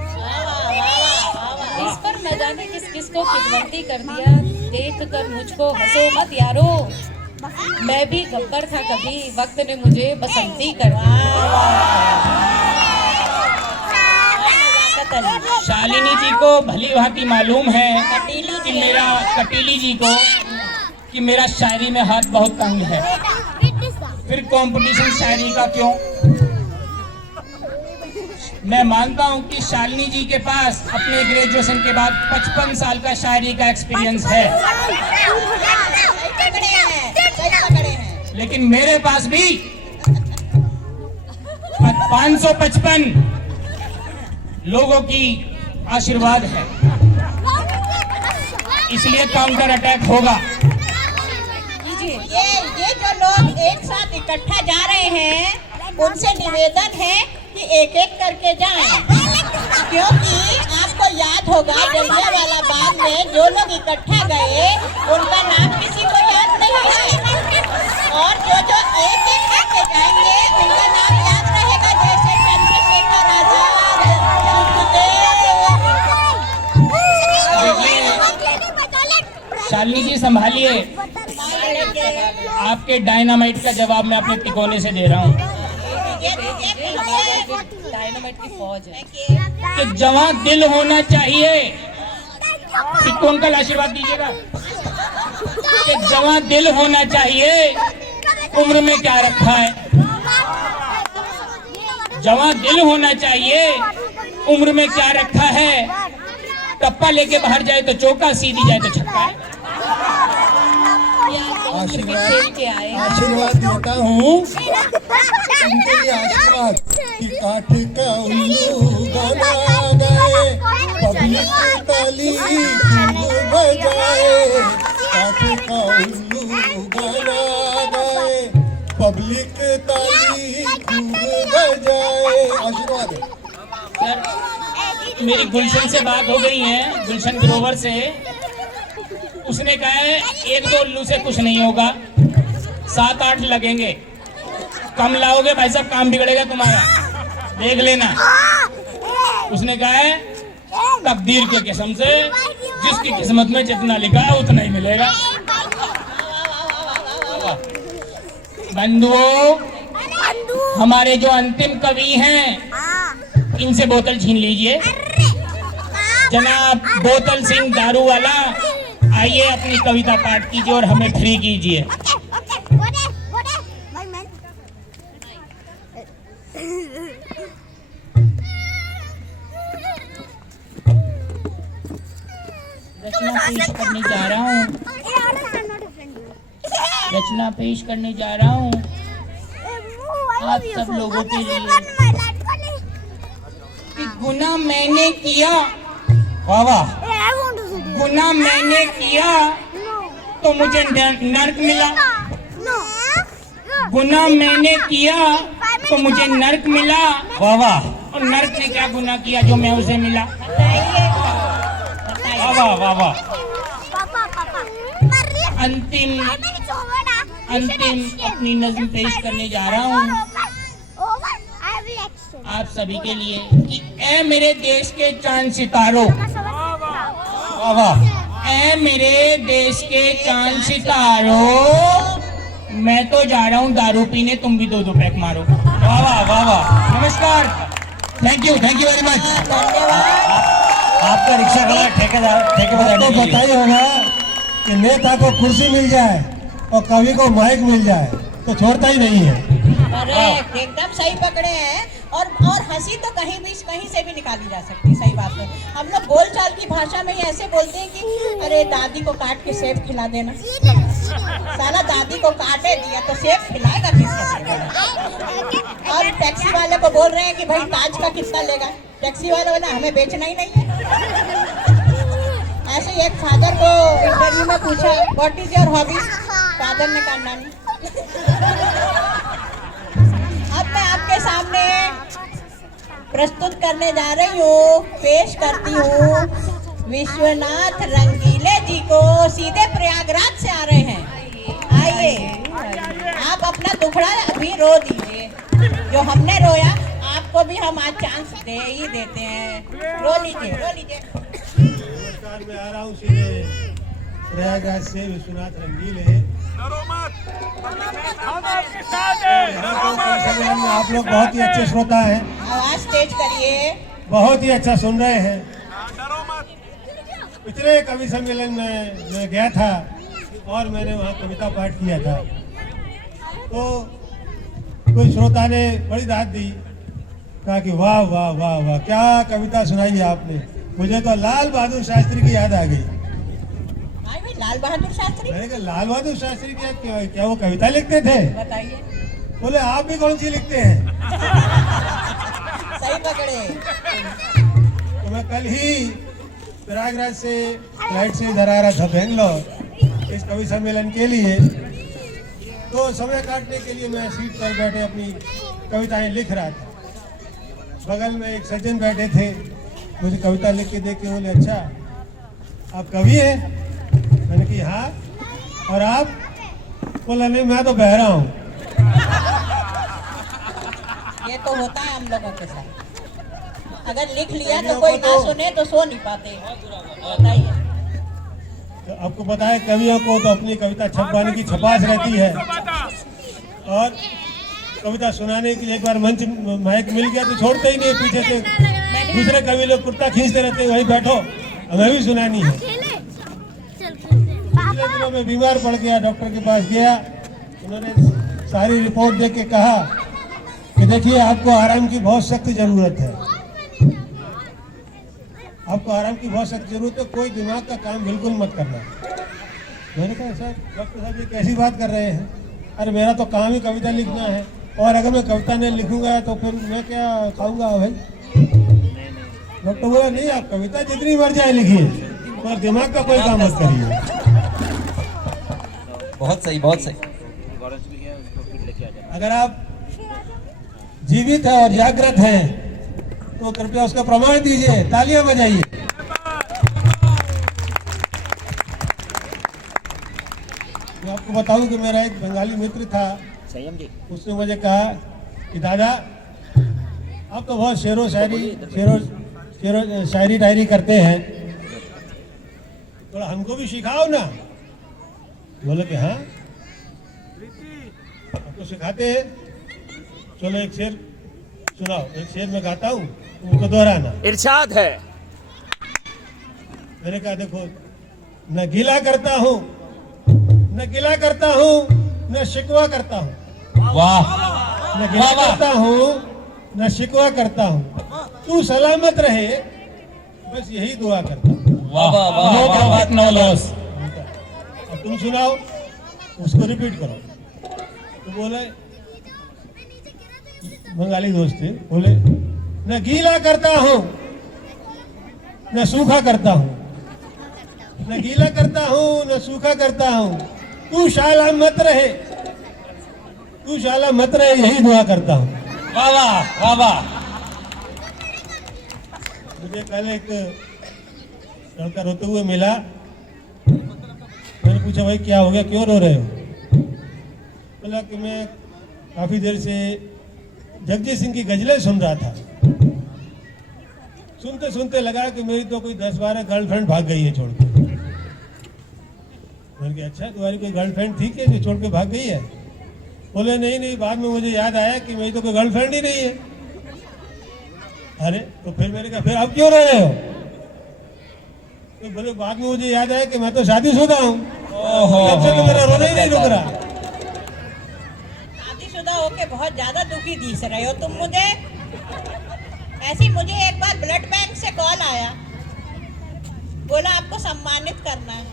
इस पर न जाने किस किसको किदवंती कर दिया। देख कर मुझको हंसो मत यारो, मैं भी गब्बर था कभी, वक्त ने मुझे बसंती कर दिया। शालिनी जी को भली भांति मालूम है कि कटीली जी को कि मेरा शायरी में हाथ बहुत तंग है, फिर कंपटीशन शायरी का क्यों? मैं मानता हूं कि शालिनी जी के पास अपने ग्रेजुएशन के बाद 55 साल का शायरी का एक्सपीरियंस है, लेकिन मेरे पास भी 555 लोगों की आशीर्वाद है, इसलिए काउंटर अटैक होगा। ये जो लोग एक साथ इकट्ठा जा रहे हैं, उनसे निवेदन है कि एक एक करके जाएं, क्योंकि आपको याद होगा जलियांवाला बाग में जो लोग इकट्ठा गए उनका नाम किसी को याद नहीं है, और जो जो एक एक करके जाएंगे उनका नाम याद रहेगा, जैसे चंद्रशेखर आजाद, शालिनी जी संभालिए, आपके डायनामाइट का जवाब मैं अपने तिकोने से दे रहा हूँ। डायनामाइट की फौज है कि जवां दिल होना चाहिए, टिक्को अंकल आशीर्वाद दीजिएगा, कि जवां दिल होना चाहिए, उम्र में क्या रखा है। जवां दिल होना चाहिए, उम्र में क्या रखा है। टप्पा लेके बाहर जाए तो चौका, सीधी जाए तो छक्का है। आशीर्वाद देता हूँ उनके लिए आशीर्वाद कि काठ का उल्लू गाना गाए, पब्लिक ताली खूब बजाए, काठ का उल्लू गाना गाए, पब्लिक ताली खूब बजाए। आशीर्वाद सर, मेरी गुलशन से बात हो गई है, गुलशन ग्रोवर से। उसने कहा है 1-2 उल्लू से कुछ नहीं होगा, 7-8 लगेंगे। कम लाओगे भाई साहब, काम बिगड़ेगा तुम्हारा, देख लेना। उसने कहा है तकदीर के कसम से जिसकी किस्मत में जितना लिखा है उतना ही मिलेगा। बंधुओं, हमारे जो अंतिम कवि हैं, इनसे बोतल छीन लीजिए। जनाब बोतल सिंह दारू वाला, आइए अपनी कविता पाठ कीजिए और हमें फ्री कीजिए। रचना पेश करने जा रहा हूँ। रचना पेश करने जा रहा हूँ आप सब लोगों के लिए। कि गुनाह मैंने किया, वाह वाह, गुनाह मैंने किया तो मुझे नर्क मिला। गुनाह मैंने किया तो मुझे नर्क मिला। वाह वाह, और नर्क ने क्या गुनाह किया जो मैं उसे मिला? वाह वाह, वाह वाह। अंतिम अपनी नज़्म पेश करने जा रहा हूँ आप सभी के लिए। कि ऐ मेरे देश के चांद सितारों, वाह वाह, ऐ मेरे देश के चांद सितारों, मैं तो जा रहा हूँ दारू पीने, तुम भी 2-2 पैक मारो। वाह वाह, वाह वाह। नमस्कार, थैंक यू वेरी मच। आपका रिक्शा का ठेकेदार आपको पता ही होगा कि नेता को कुर्सी मिल जाए और कवि को माइक मिल जाए तो छोड़ता ही नहीं है। करेक्ट, एकदम सही पकड़े हैं। और हंसी तो कहीं से भी निकाली जा सकती है। सही बात है। हम लोग बोलचाल की भाषा में ही ऐसे बोलते हैं कि अरे दादी को काट के सेब खिला देना। साला दादी को काटे दिया तो सेब खिलाएगा किसको? और टैक्सी वाले को बोल रहे हैं कि भाई ताज का कितना लेगा? टैक्सी वाले बोला हमें बेचना ही नहीं है। ऐसे ही एक फादर को इंटरव्यू में पूछा what is your hobbies? Father ने कहा नन। अब मैं आपके सामने प्रस्तुत करने जा रही हूँ, पेश करती हूँ विश्वनाथ रंगीले जी को। सीधे प्रयागराज से आ रहे हैं। आइए, आप अपना दुखड़ा अभी रो दीजिए जो हमने रोया। आपको भी हम आज चांस दे ही देते हैं। रो लीजिए, रो लीजिए। नमस्कार, मैं आ रहा हूँ सीधे प्रयागराज से, विश्वनाथ रंगीले। डरो मत, हम आपके साथ हैं। यहाँ तो कवि सम्मेलन में आप लोग बहुत ही अच्छे श्रोता हैं, आवाज तेज करिए। बहुत ही अच्छा सुन रहे हैं। डरो मत। पिछले कवि सम्मेलन में मैं गया था और मैंने वहाँ कविता पाठ किया था, तो कोई श्रोता ने बड़ी दाद दी, कहा कि वाह वाह वाह वाह, क्या कविता सुनाई है आपने। मुझे तो लाल बहादुर शास्त्री की याद आ गई। लाल बहादुर शास्त्री? मैंने कहा लाल बहादुर शास्त्री की याद क्या वो कविता लिखते थे? बताइए। बोले आप भी कौन सी लिखते हैं? सही पकड़े। तो मैं कल ही प्रयागराज से फ्लाइट से इधर आ रहा था बेंगलोर इस कवि सम्मेलन के लिए। तो समय काटने के लिए मैं सीट पर बैठे अपनी कविताएं लिख रहा था। बगल में एक सज्जन बैठे थे, मुझे कविता लिख के देख के बोले अच्छा आप कवि हैं? मैंने कहा हाँ। और आप? बोला नहीं मैं तो बहरा हूँ। ये तो होता है हम लोगों के साथ। अगर लिख लिया तो कोई ना सुने तो सो नहीं पाते। बताइए। तो आपको पता है कवियों को तो अपनी कविता छपवाने की छपास रहती है, और कविता सुनाने के लिए एक बार मंच माइक मिल गया तो छोड़ते ही नहीं। पीछे से दूसरे कवि लोग कुर्ता खींचते रहते हैं, वही बैठो हमें भी सुनानी है। पिछले दिनों में बीमार पड़ गया, डॉक्टर के पास गया, उन्होंने सारी रिपोर्ट देख के कहा कि देखिए आपको आराम की बहुत सख्त जरूरत है, आपको आराम की बहुत सख्त जरूरत है, कोई दिमाग का काम बिल्कुल मत करना। मैंने कहा सर डॉक्टर साहब ये कैसी बात कर रहे हैं? अरे मेरा तो काम ही कविता लिखना है, और अगर मैं कविता नहीं लिखूंगा तो फिर मैं क्या खाऊंगा भाई? डॉक्टर बोला नहीं आप कविता जितनी मर जाए लिखिए, और दिमाग का कोई काम मत करिए। बहुत सही, बहुत सही। अगर आप जीवित हैं और जागृत हैं तो कृपया उसका प्रमाण दीजिए, तालियां बजाइए। मैं आपको बताऊं कि मेरा एक बंगाली मित्र था, उसने मुझे कहा कि दादा आप तो बहुत शेरो शायरी डायरी करते हैं, थोड़ा हमको भी सिखाओ ना। बोले कि हाँ आपको सिखाते हैं, चलो एक शेर सुनाओ। एक शेर में गाता हूँ, उनको दोहराना। इरशाद है। मैंने कहा देखो, न गिला करता हूँ, न गिला करता हूँ, न शिकवा करता हूँ। वाह, न गिला करता हूँ, न शिकवा करता हूँ। तू सलामत रहे, बस यही दुआ करता हूँ। वाह वाह वाह नो वाह प्रॉफिट नो लॉस। अब तुम सुनाओ, उसको रिपीट करो। तो बोले बंगाली दोस्त थे, बोले न गीला करता हूँ न सूखा करता हूँ, न गीला करता हूँ न सूखा करता हूँ, तू शाला मत रहे, तू शाला मत रहे, यही दुआ करता हूँ। वाह वाह वाह वाह। मुझे कल एक लड़का रोते हुए मिला। मैंने पूछा भाई क्या हो गया, क्यों रो रहे हो? बोला कि मैं काफी देर से जगजीत सिंह की गजलें सुन रहा था, सुनते सुनते लगा कि मेरी तो कोई 10-12 गर्लफ्रेंड भाग गई है छोड़ के। मैंने कहा अच्छा, तुम्हारी कोई गर्लफ्रेंड थी क्या जो छोड़ के भाग गई है? बोले नहीं नहीं, बाद में मुझे याद आया कि मेरी तो कोई गर्लफ्रेंड ही नहीं है। अरे तो फिर मैंने कहा फिर अब क्यों रह रहे हो? तो बोले बाद में मुझे याद आया कि मैं तो शादीशुदा हूँ, तब से तो मेरा रोना ही नहीं रुक रहा। शादीशुदा होके बहुत ज्यादा दुखी दिख रहे हो तुम मुझे। ऐसी मुझे एक बार ब्लड बैंक से कॉल आया, बोला आपको सम्मानित करना है,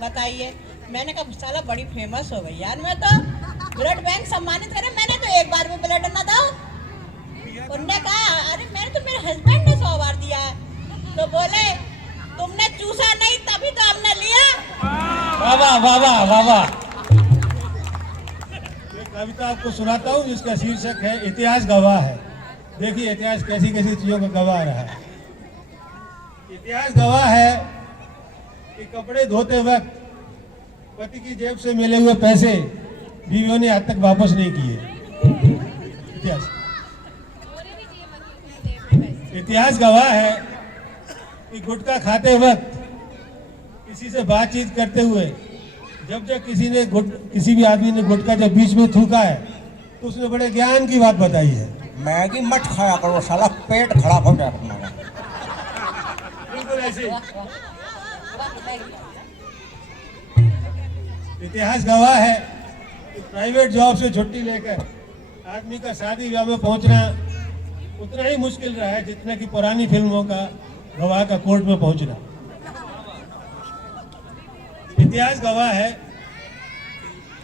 बताइए। मैंने कहा साला बड़ी फेमस हो गई यार, मैं तो ब्लड बैंक सम्मानित करे, मैंने तो एक बार में ब्लड न दो। उनने कहा अरे मैंने तो मेरे हस्बैंड ने 100 बार दिया है। तो बोले तुमने चूसा नहीं तभी तो हमने लिया। वाह वाह वाह वाह वाह वाह। एक कविता आपको सुनाता हूँ जिसका शीर्षक है इतिहास गवाह है। देखिए इतिहास कैसी कैसी चीजों का गवाह रहा है। इतिहास गवाह है कि कपड़े धोते वक्त पति की जेब से मिले हुए पैसे बीवियों ने आज तक वापस नहीं किए। इतिहास इतिहास गवाह है कि गुटखा खाते वक्त किसी से बातचीत करते हुए जब जब किसी भी आदमी ने गुटखा जब बीच में थूका है तो उसने बड़े ज्ञान की बात बताई है। मैगी मत खाया करो साला, पेट खराब हो जाएगा तुम्हारा। बिल्कुल ऐसे। इतिहास गवाह है कि प्राइवेट जॉब से छुट्टी लेकर आदमी का शादी ब्याह में पहुंचना उतना ही मुश्किल रहा है जितना कि पुरानी फिल्मों का गवाह का कोर्ट में पहुंचना। इतिहास गवाह है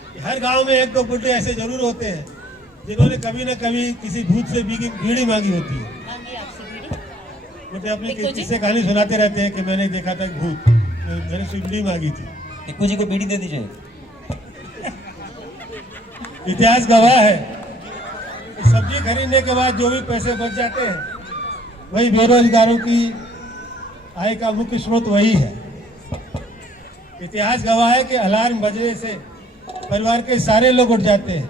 कि हर गांव में एक दो बुड्ढे ऐसे जरूर होते हैं जिन्होंने कभी न कभी किसी भूत से बीड़ी मांगी होती है। बुड्ढे अपनी किस्से कहानी सुनाते रहते हैं कि मैंने देखा था भूत, तो मैंने उससे बीड़ी मांगी थी। टिक्कू जी को बीड़ी दे दीजिए। इतिहास गवाह है कि सब्जी खरीदने के बाद जो भी पैसे बच जाते हैं वही बेरोजगारों की आय का मुख्य स्रोत वही है। इतिहास गवाह है कि अलार्म बजने से परिवार के सारे लोग उठ जाते हैं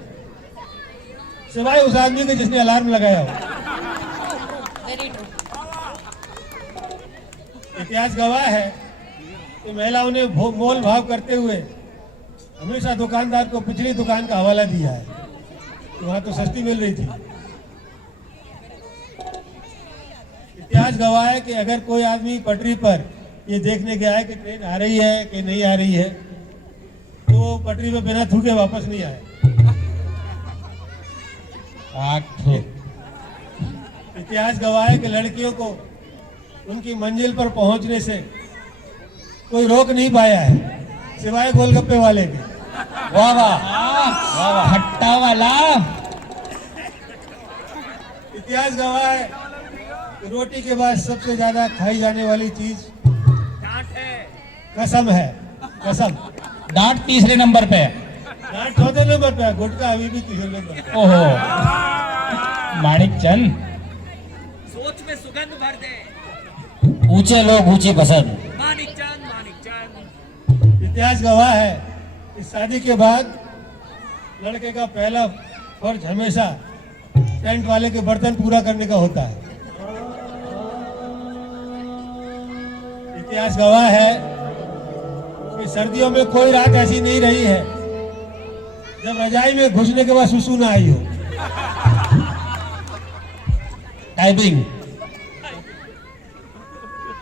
सिवाय उस आदमी के जिसने अलार्म लगाया हो। इतिहास गवाह है कि महिलाओं ने मोल भाव करते हुए हमेशा दुकानदार को पिछली दुकान का हवाला दिया है, वहां तो सस्ती मिल रही थी। इतिहास गवाह है कि अगर कोई आदमी पटरी पर ये देखने गया है कि ट्रेन आ रही है कि नहीं आ रही है तो वो पटरी पे बिना थूके वापस नहीं आए। इतिहास गवाह है कि लड़कियों को उनकी मंजिल पर पहुंचने से कोई रोक नहीं पाया है सिवाय गोलगप्पे वाले के। वाह वाह खट्टा वाला। इतिहास गवाह है कि रोटी के बाद सबसे ज्यादा खाई जाने वाली चीज कसम है। कसम। डांट तीसरे नंबर पे। डांट चौथे नंबर पे, गुटखा अभी भी तीसरे नंबर पे। ओहो माणिक चंद। सोच में सुगंध भर दे। ऊंचे लोग ऊंची पसंद। मानिक चंद। इतिहास गवाह है कि शादी के बाद लड़के का पहला फर्ज हमेशा टेंट वाले के बर्तन पूरा करने का होता है। इतिहास गवाह है कि सर्दियों में कोई रात ऐसी नहीं रही है जब रजाई में घुसने के बाद सुसु ना आई हो। टाइपिंग।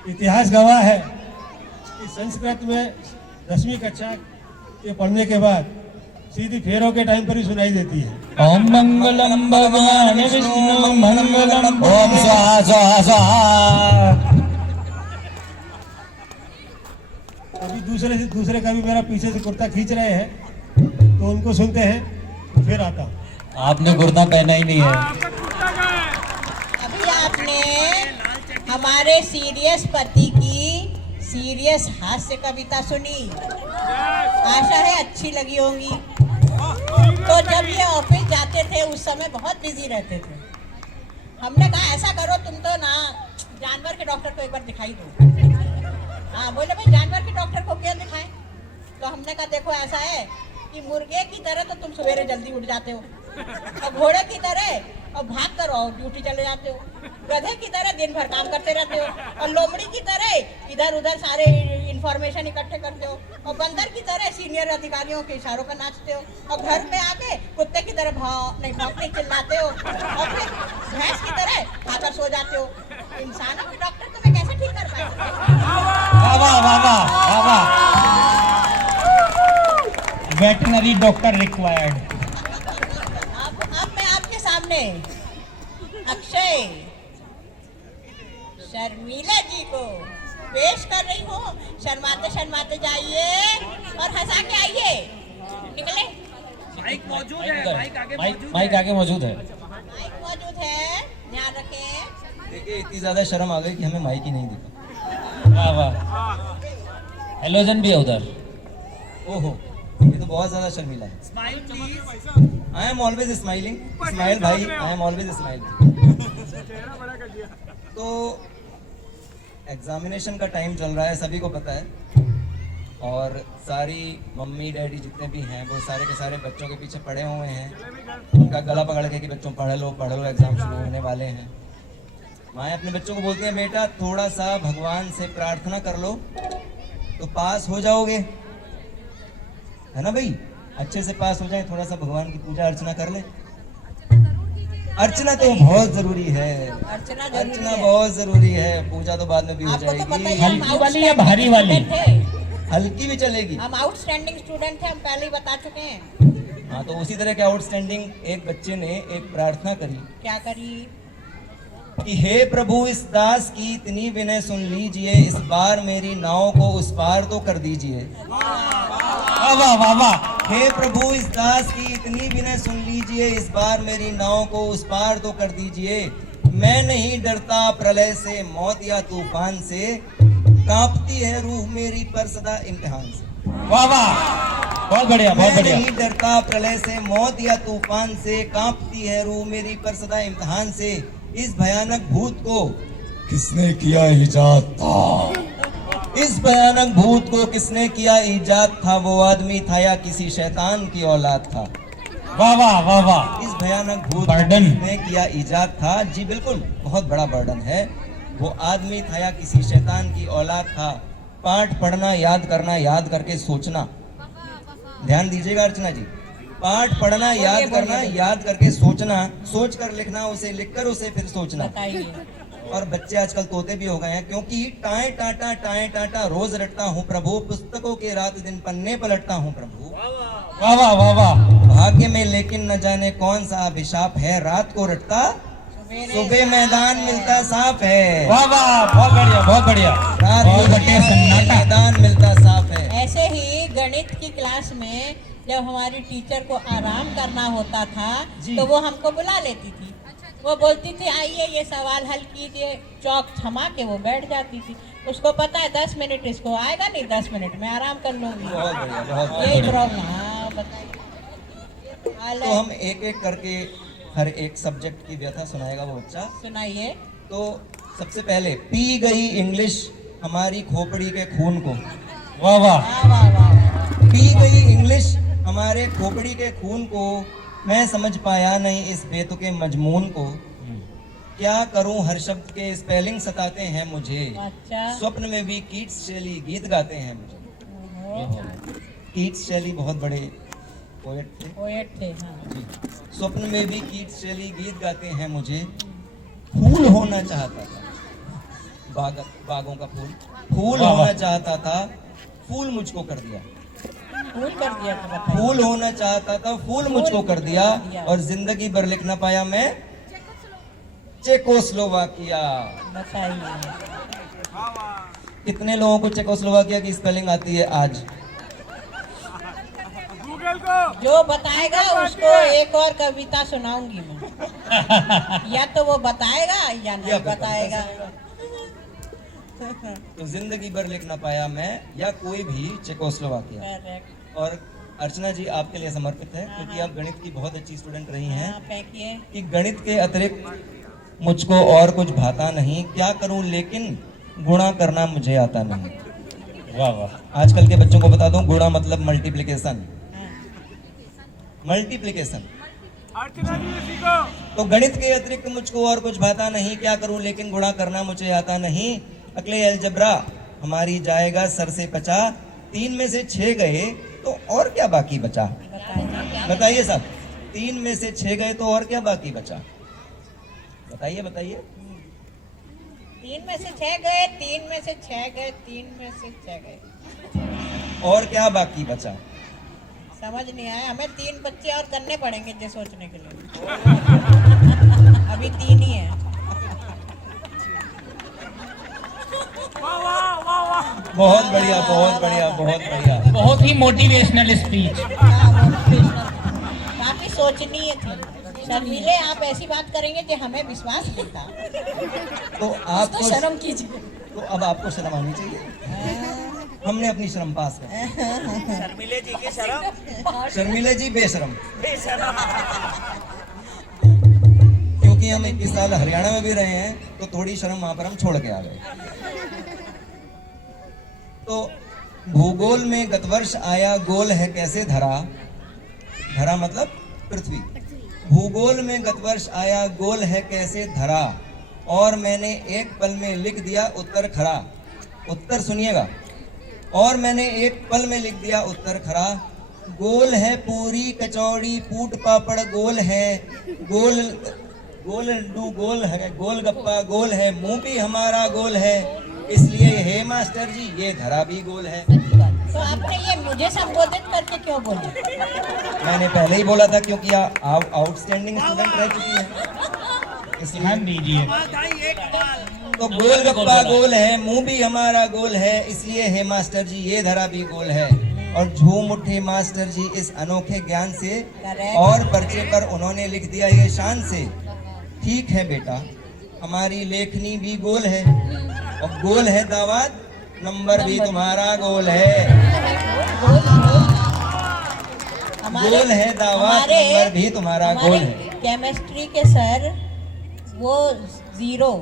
इतिहास गवाह है कि संस्कृत में 10वीं कक्षा के पढ़ने के बाद सीधी फेरों के टाइम पर ही सुनाई देती है। ओम मंगलम भगवान विष्णु मंगलम ओम स्वाहा स्वाहा स्वाहा। दूसरे का भी मेरा पीछे से कुर्ता खींच रहे हैं, तो उनको सुनते हैं, फिर आता हूँ। आपने कुर्ता पहना ही नहीं है। अभी आपने हमारे सीरियस पति की सीरियस हास्य कविता सुनी, आशा है अच्छी लगी होंगी। तो जब ये ऑफिस जाते थे उस समय बहुत बिजी रहते थे। हमने कहा ऐसा करो, तुम तो ना जानवर के डॉक्टर को एक बार दिखाई दो। हाँ, बोले भाई जानवर के डॉक्टर को क्या दिखाएं? तो हमने कहा देखो ऐसा है कि मुर्गे की तरह तो तुम सवेरे जल्दी उठ जाते हो, और घोड़े की तरह और भाग कर और ड्यूटी चले जाते हो, गधे की तरह दिन भर काम करते रहते हो, और लोमड़ी की तरह इधर उधर सारे इंफॉर्मेशन इकट्ठे करते हो, और बंदर की तरह सीनियर अधिकारियों के इशारों पर नाचते हो, और घर में आके कुत्ते की तरह भौंकने चिल्लाते हो, और फिर भैंस की तरह खाकर सो जाते हो। इंसानों के डॉक्टर तुम्हें कैसे ठीक कर पाएंगे? वाह वाह वाह वाह। Veterinary doctor required. अब मैं आपके सामने अक्षय शर्मिला जी को पेश कर रही हूँ। शर्माते शर्माते जाइए और हंसा के आइए। निकले। माइक मौजूद है, माइक आगे मौजूद है। माइक आगे मौजूद है। माइक मौजूद है, ध्यान रखें। देखिए इतनी ज्यादा शर्म आ गई कि हमें माइक ही नहीं दिखा। वाह वाह। हेलोजन भी है उधर। ओहो, ये तो बहुत ज्यादा शर्मिला है। Smile please. I am always smiling. Smile भाई, आई एम ऑलवेज स्माइलिंग। तो एग्जामिनेशन का टाइम चल रहा है, सभी को पता है, और सारी मम्मी डैडी जितने भी हैं वो सारे के सारे बच्चों के पीछे पड़े हुए हैं, उनका गला पकड़ के कि बच्चों पढ़ लो, एग्जाम शुरू होने वाले हैं। माएँ अपने बच्चों को बोलते हैं बेटा थोड़ा सा भगवान से प्रार्थना कर लो तो पास हो जाओगे, है ना भाई? अच्छे से पास हो जाए, थोड़ा सा भगवान की पूजा अर्चना कर ले। अर्चना तो बहुत जरूरी है, अर्चना बहुत जरूरी है, पूजा तो बाद में भी हो जाएगी। हल्की वाली या भारी वाली? हल्की भी चलेगी। हम आउटस्टैंडिंग स्टूडेंट थे, हम पहले ही बता चुके हैं। हाँ, तो उसी तरह के आउटस्टैंडिंग एक बच्चे ने एक प्रार्थना करी। क्या करी? कि हे प्रभु इस दास की इतनी विनय सुन लीजिए, इस बार मेरी नाव को उस पार तो कर दीजिए। वाह वाह वाह वाह। हे प्रभु इस दास की इतनी विनय सुन लीजिए, इस बार मेरी नाव को उस पार तो कर दीजिए। मैं नहीं डरता प्रलय से, मौत या तूफान से, कांपती है रूह मेरी पर सदा इम्तिहान से। वाह वाह, बहुत बढ़िया, बहुत बढ़िया। मैं नहीं डरता प्रलय से, मौत या तूफान से, कांपती है रूह मेरी पर सदा इम्तिहान से। इस भयानक भूत को किसने किया ईजाद था? इस भयानक भूत को किसने किया ईजाद था? वो आदमी था या किसी शैतान की औलाद था? वाह वाह वाह वाह। इस भयानक भूत को किसने किया ईजाद था? जी बिल्कुल, बहुत बड़ा बर्डन है। वो आदमी था या किसी शैतान की औलाद था? पाठ पढ़ना, याद करना, याद करके सोचना। ध्यान दीजिएगा अर्चना जी, पाठ पढ़ना, याद करना, याद करके सोचना, सोच कर लिखना, उसे लिखकर उसे फिर सोचना। और बच्चे आजकल तोते भी हो गए हैं, क्योंकि टाए टाटा रोज रटता हूँ प्रभु, पुस्तकों के रात दिन पन्ने पलटता हूँ प्रभु। वाह वाह वाह वाह। भाग्य में लेकिन न जाने कौन सा अभिशाप है, रात को रटता सुबह मैदान मिलता साफ है। वाह वाह, बहुत बढ़िया, बहुत बढ़िया। रात को मैदान मिलता साफ है। ऐसे ही गणित की क्लास में जब हमारी टीचर को आराम करना होता था तो वो हमको बुला लेती थी। वो बोलती थी आइए ये सवाल हल कीजिए, चौक थमा के वो बैठ जाती थी। उसको पता है 10 मिनट इसको आएगा नहीं, 10 मिनट में आराम कर लूंगी। यही प्रॉब्लम। हाँ बताइए। तो हम एक एक करके हर एक सब्जेक्ट की व्यथा सुनाएगा वो बच्चा। सुनाइए। तो सबसे पहले, पी गई इंग्लिश हमारी खोपड़ी के खून को। वाह वाह। पी गई इंग्लिश हमारे खोपड़ी के खून को, मैं समझ पाया नहीं इस बेतुके मजमून को। क्या करूं हर शब्द के स्पेलिंग सताते हैं मुझे। अच्छा। स्वप्न में भी कीट्स शैली गीत गाते हैं मुझे। कीट्स शैली बहुत बड़े पोएट थे। हाँ। स्वप्न में भी कीट्स शैली गीत गाते हैं मुझे। फूल होना चाहता था, बागों का फूल होना चाहता था, फूल मुझको कर दिया। फूल होना चाहता था, फूल मुझको कर दिया। और जिंदगी भर लिख ना पाया मैं चेकोस्लोवाकिया। कितने लोगों को चेकोस्लोवाकिया की स्पेलिंग आती है आज? गूगल को जो बताएगा उसको एक और कविता सुनाऊंगी मैं। या तो वो बताएगा या नहीं बताएगा। तो जिंदगी भर लिख ना पाया मैं या कोई भी चेकोस्लोवाकिया। करेक्ट। और अर्चना जी आपके लिए समर्पित है, क्योंकि आप गणित की बहुत अच्छी स्टूडेंट रही हैं। हाँ, फेंकिए। कि गणित के अतिरिक्त मुझको और कुछ भाता नहीं, क्या करूं लेकिन गुणा करना मुझे आता नहीं। वाह वाह। आजकल के बच्चों को बता दूं, गुणा मतलब मल्टीप्लिकेशन। मल्टीप्लिकेशन। अर्चना जी ने सीखो। तो गणित के अतिरिक्त मुझको और कुछ भाता नहीं, क्या करूं लेकिन गुणा करना मुझे आता नहीं। अकले अलजबरा हमारी जाएगा सर से पचा, 3 में से 6 गए तो और क्या बाकी बचा? बताइए साहब, 3 में से 6 गए तो और क्या बाकी बचा? बताइए बताइए। 3 में से 6 गए, 3 में से 6 गए, 3 में से 6 गए। और क्या बाकी बचा? समझ नहीं आया हमें। 3 बच्चे और करने पड़ेंगे जो सोचने के लिए। अभी 3 ही है। वाह वाह वाह वाह। बहुत बढ़िया बहुत बढ़िया बहुत बढ़िया। बहुत ही मोटिवेशनल स्पीच। काफी सोचनीय थी। शर्मिले, आप ऐसी बात करेंगे कि हमें विश्वास नहीं था। तो आपको शर्म कीजिए। तो अब आपको शर्म आनी चाहिए। हमने अपनी शर्म पास कर। शर्मिले जी की शर्म। शर्मिले जी बेशरम। बेशरम। क्योंकि हम 21 साल हरियाणा में भी रहे हैं, तो थोड़ी शर्म वहां पर हम छोड़ के आ गए। तो भूगोल में गत वर्ष आया गोल है कैसे धरा। धरा मतलब पृथ्वी। भूगोल में गत वर्ष आया गोल है कैसे धरा, और मैंने एक पल में लिख दिया उत्तर खरा। उत्तर सुनिएगा। और मैंने एक पल में लिख दिया उत्तर खरा। गोल है पूरी कचौड़ी पूट पापड़ गोल है, गोल गोल लड्डू गोल है, गोल गप्पा गोल है, मुंह भी हमारा गोल है, इसलिए हे मास्टर जी ये धरा भी गोल है। तो आपने ये मुझे संबोधित करके क्यों बोला? मैंने पहले ही बोला था, क्योंकि आप आउटस्टैंडिंग स्टूडेंट रह चुकी हैं, इसलिए ध्यान दीजिए। तो गोल गप्पा गोल है, मुंह भी हमारा गोल है, इसलिए हे मास्टर जी ये धरा भी गोल है। और झूम उठे मास्टर जी इस अनोखे ज्ञान से, और पर्चे पर उन्होंने लिख दिया ये शान से, ठीक है बेटा हमारी लेखनी भी गोल है, और गोल है दामाद नंबर भी तुम्हारा गोल है। गोल है दामाद नंबर भी तुम्हारा गोल है। केमिस्ट्री के सर वो 0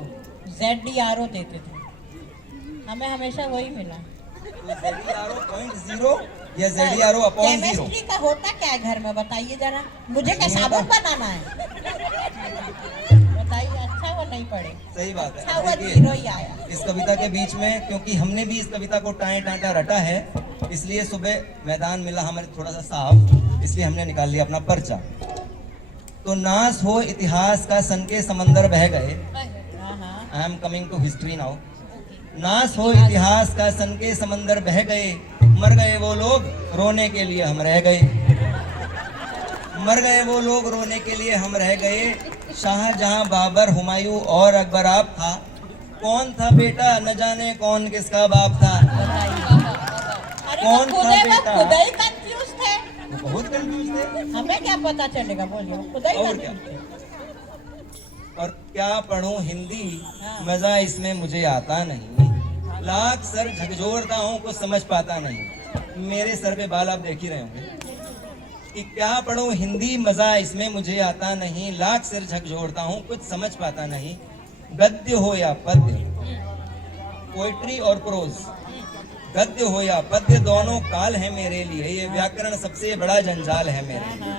ZDRO देते थे, हमें हमेशा वही मिला। ZDRO 0.0 या ZDRO upon 0? केमिस्ट्री का होता क्या है घर में, बताइए जरा। मुझे क्या साबुन बनाना है? बताइए। अच्छा वो नहीं पढ़े। सही बात है। अच्छा हुआ देखिए, 0 ही आया। इस कविता के बीच में, क्योंकि हमने भी इस कविता को टाए टाटा रटा है, इसलिए सुबह मैदान मिला हमें थोड़ा सा साफ, इसलिए हमने निकाल लिया अपना पर्चा। तो नाश हो इतिहास का सन के समंदर बह गए। I am coming to history now. नाश हो इतिहास का सन के समंदर बह गए, मर गए वो लोग रोने के लिए हम रह गए। मर गए वो लोग रोने के लिए हम रह गए। शाहजहां बाबर हुमायूं और अकबर आप था, कौन था बेटा न जाने कौन किसका बाप था। कौन था बेटा? खुद ही कंफ्यूज थे। बहुत कंफ्यूज थे। हमें क्या पता चलेगा, बोलिए। खुद ही और क्या? कंफ्यूज थे। और क्या पढ़ूं हिंदी, मजा इसमें मुझे आता नहीं। लाख सर झकझोरता हूँ कुछ समझ पाता नहीं। मेरे सर पे बाल आप देख ही रहे होंगे। कि क्या पढ़ूं हिंदी, मजा इसमें मुझे आता नहीं। लाख सिर झकझोरता हूँ कुछ समझ पाता नहीं। गद्य हो या पद्य, पोइट्री और प्रोज, गद्य हो या पद्य दोनों काल है मेरे लिए। ये व्याकरण सबसे बड़ा जंजाल है मेरे लिए।